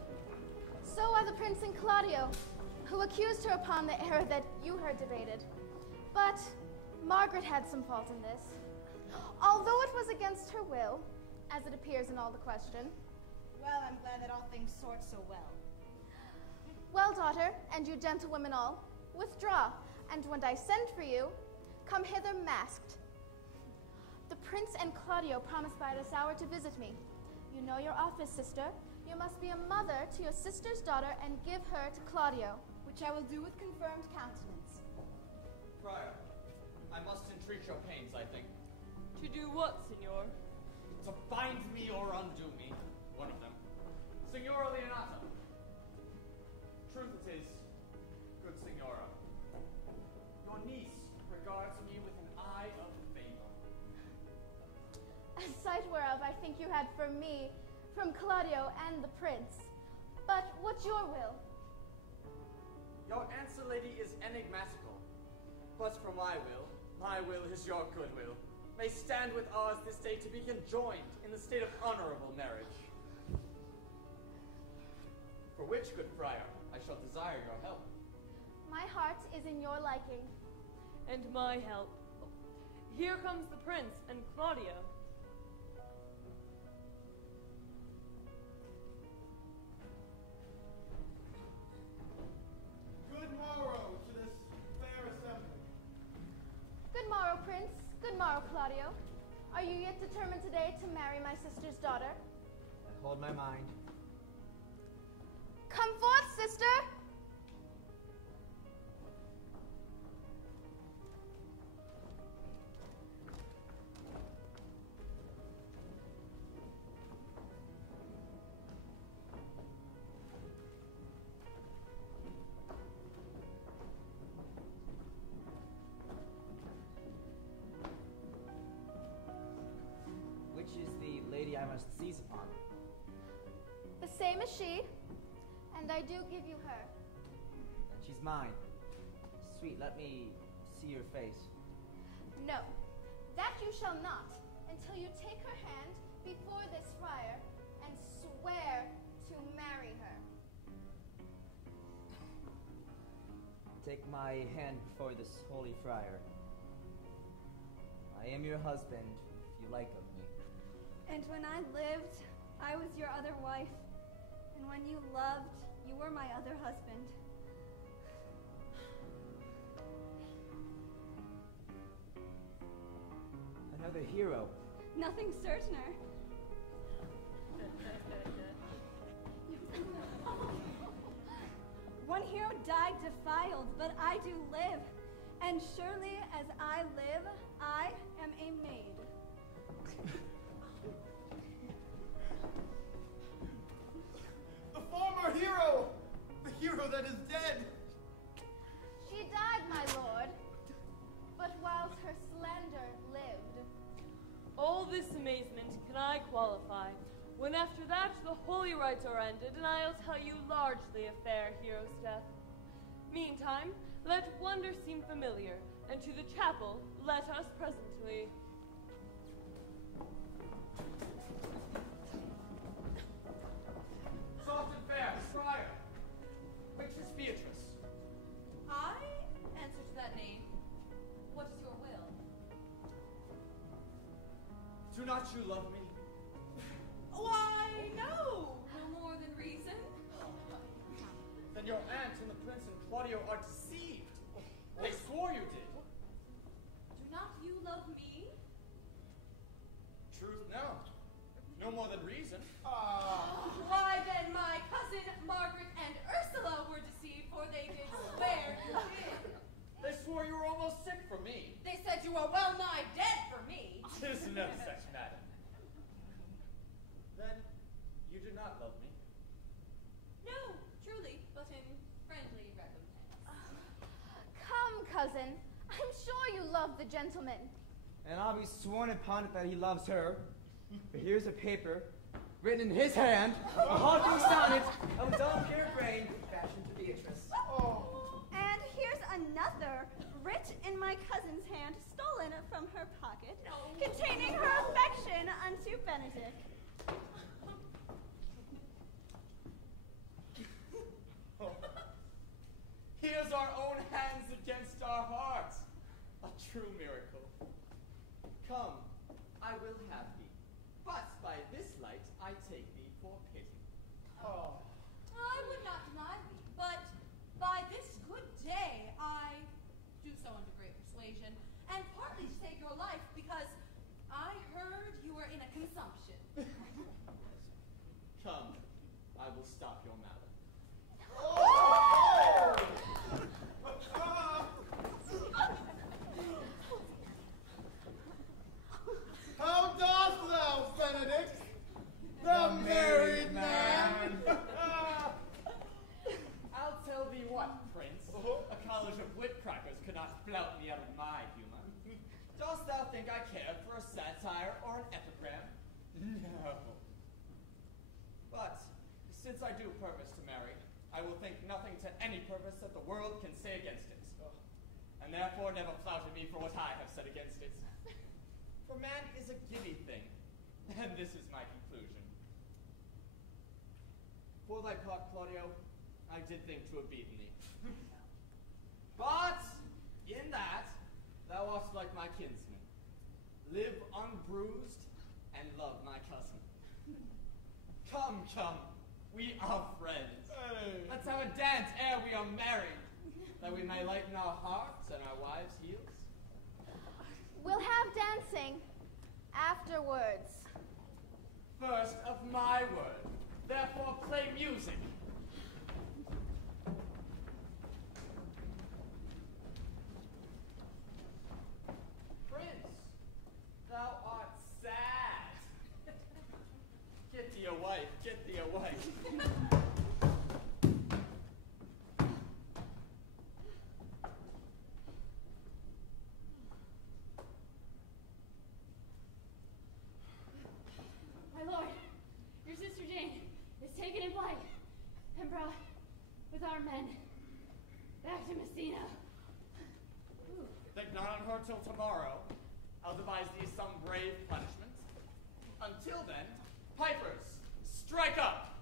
So are the prince and Claudio, who accused her upon the error that you heard debated. But Margaret had some fault in this. Although it was against her will, as it appears in all the question. Well, I'm glad that all things sort so well. Well, daughter, and you gentlewomen all, withdraw, and when I send for you, come hither masked. The prince and Claudio promised by this hour to visit me. You know your office, sister. You must be a mother to your sister's daughter and give her to Claudio. Which I will do with confirmed countenance. Friar, I must entreat your pains, I think. To do what, Signor? To bind me or undo me, one of them. Signora Leonata. Truth it is, good Signora, your niece regards me with an eye of favor. A sight whereof I think you had for me, from Claudio and the prince. But what's your will? Your answer, lady, is enigmatical. But for my will is your goodwill, may stand with ours this day to be conjoined in the state of honorable marriage. For which, good friar, I shall desire your help. My heart is in your liking. And my help. Here comes the prince and Claudio. Good morrow to this fair assembly. Good morrow, Prince. Good morrow, Claudio. Are you yet determined today to marry my sister's daughter? I hold my mind. Come forth, sister! Which is the lady I must seize upon? The same as she, and I do give you her. And she's mine. Sweet, let me see your face. No, that you shall not, until you take her hand before this friar and swear to marry her. Take my hand before this holy friar. I am your husband, if you like of me. And when I lived, I was your other wife. And when you loved, you were my other husband. Another hero. Nothing certainer. One hero died defiled, but I do live. And surely as I live, I am a maid. The former hero! The hero that is dead! She died, my lord, but whilst her splendor lived. All this amazement can I qualify, when after that the holy rites are ended, and I'll tell you largely a fair hero's death. Meantime, let wonder seem familiar, and to the chapel let us presently. Soft and fair, friar. Which is Beatrice? I answer to that name. What is your will? Do not you love me? Why, no. No more than reason. Then your aunt and the prince and Claudio are deceived. They swore you did. Do not you love me? Truth, no. No more than reason. Why then my cousin Margaret and Ursula were deceived, for they did swear you did. They swore you were almost sick for me. They said you were well nigh dead for me. Tis no such matter. Then you do not love me. No, truly, but in friendly recompense. Come, cousin. I'm sure you love the gentleman. And I'll be sworn upon it that he loves her. But here's a paper, written in his hand, a haunting sonnet of his own pure brain, fashioned to Beatrice. And here's another, writ in my cousin's hand, stolen from her pocket, containing her affection unto Benedick. Here's our own hands against our hearts. A true miracle. Come, I will have thee. But by this light I take thee for pity. I would not deny thee, but by this good day I do so under great persuasion, and partly to take your life, because I heard you were in a consumption. Come, I will stop your malady. How dost thou, Benedick, the married man? I'll tell thee what, Prince. A college of witcrackers could not flout me out of my humor. Dost thou think I care for a satire or an epigram? No. But, since I do purpose to marry, I will think nothing to any purpose that the world can say against it, and therefore never flouted me for what I have said against it. For man is a giddy thing, and this is my conclusion. For thy part, Claudio, I did think to have beaten thee. But in that, thou art like my kinsman. Live unbruised, and love my cousin. Come, come, we are friends. Let's have a dance ere we are married, that we may lighten our hearts and our wives' heels. We'll have dancing afterwards. First of my word, therefore play music. Prince, thou art sad. Get thee a wife, get thee a wife. My lord, your sister Jane is taken in flight and brought with our men back to Messina. Think not on her till tomorrow. I'll devise thee some brave punishment. Until then, pipers, strike up!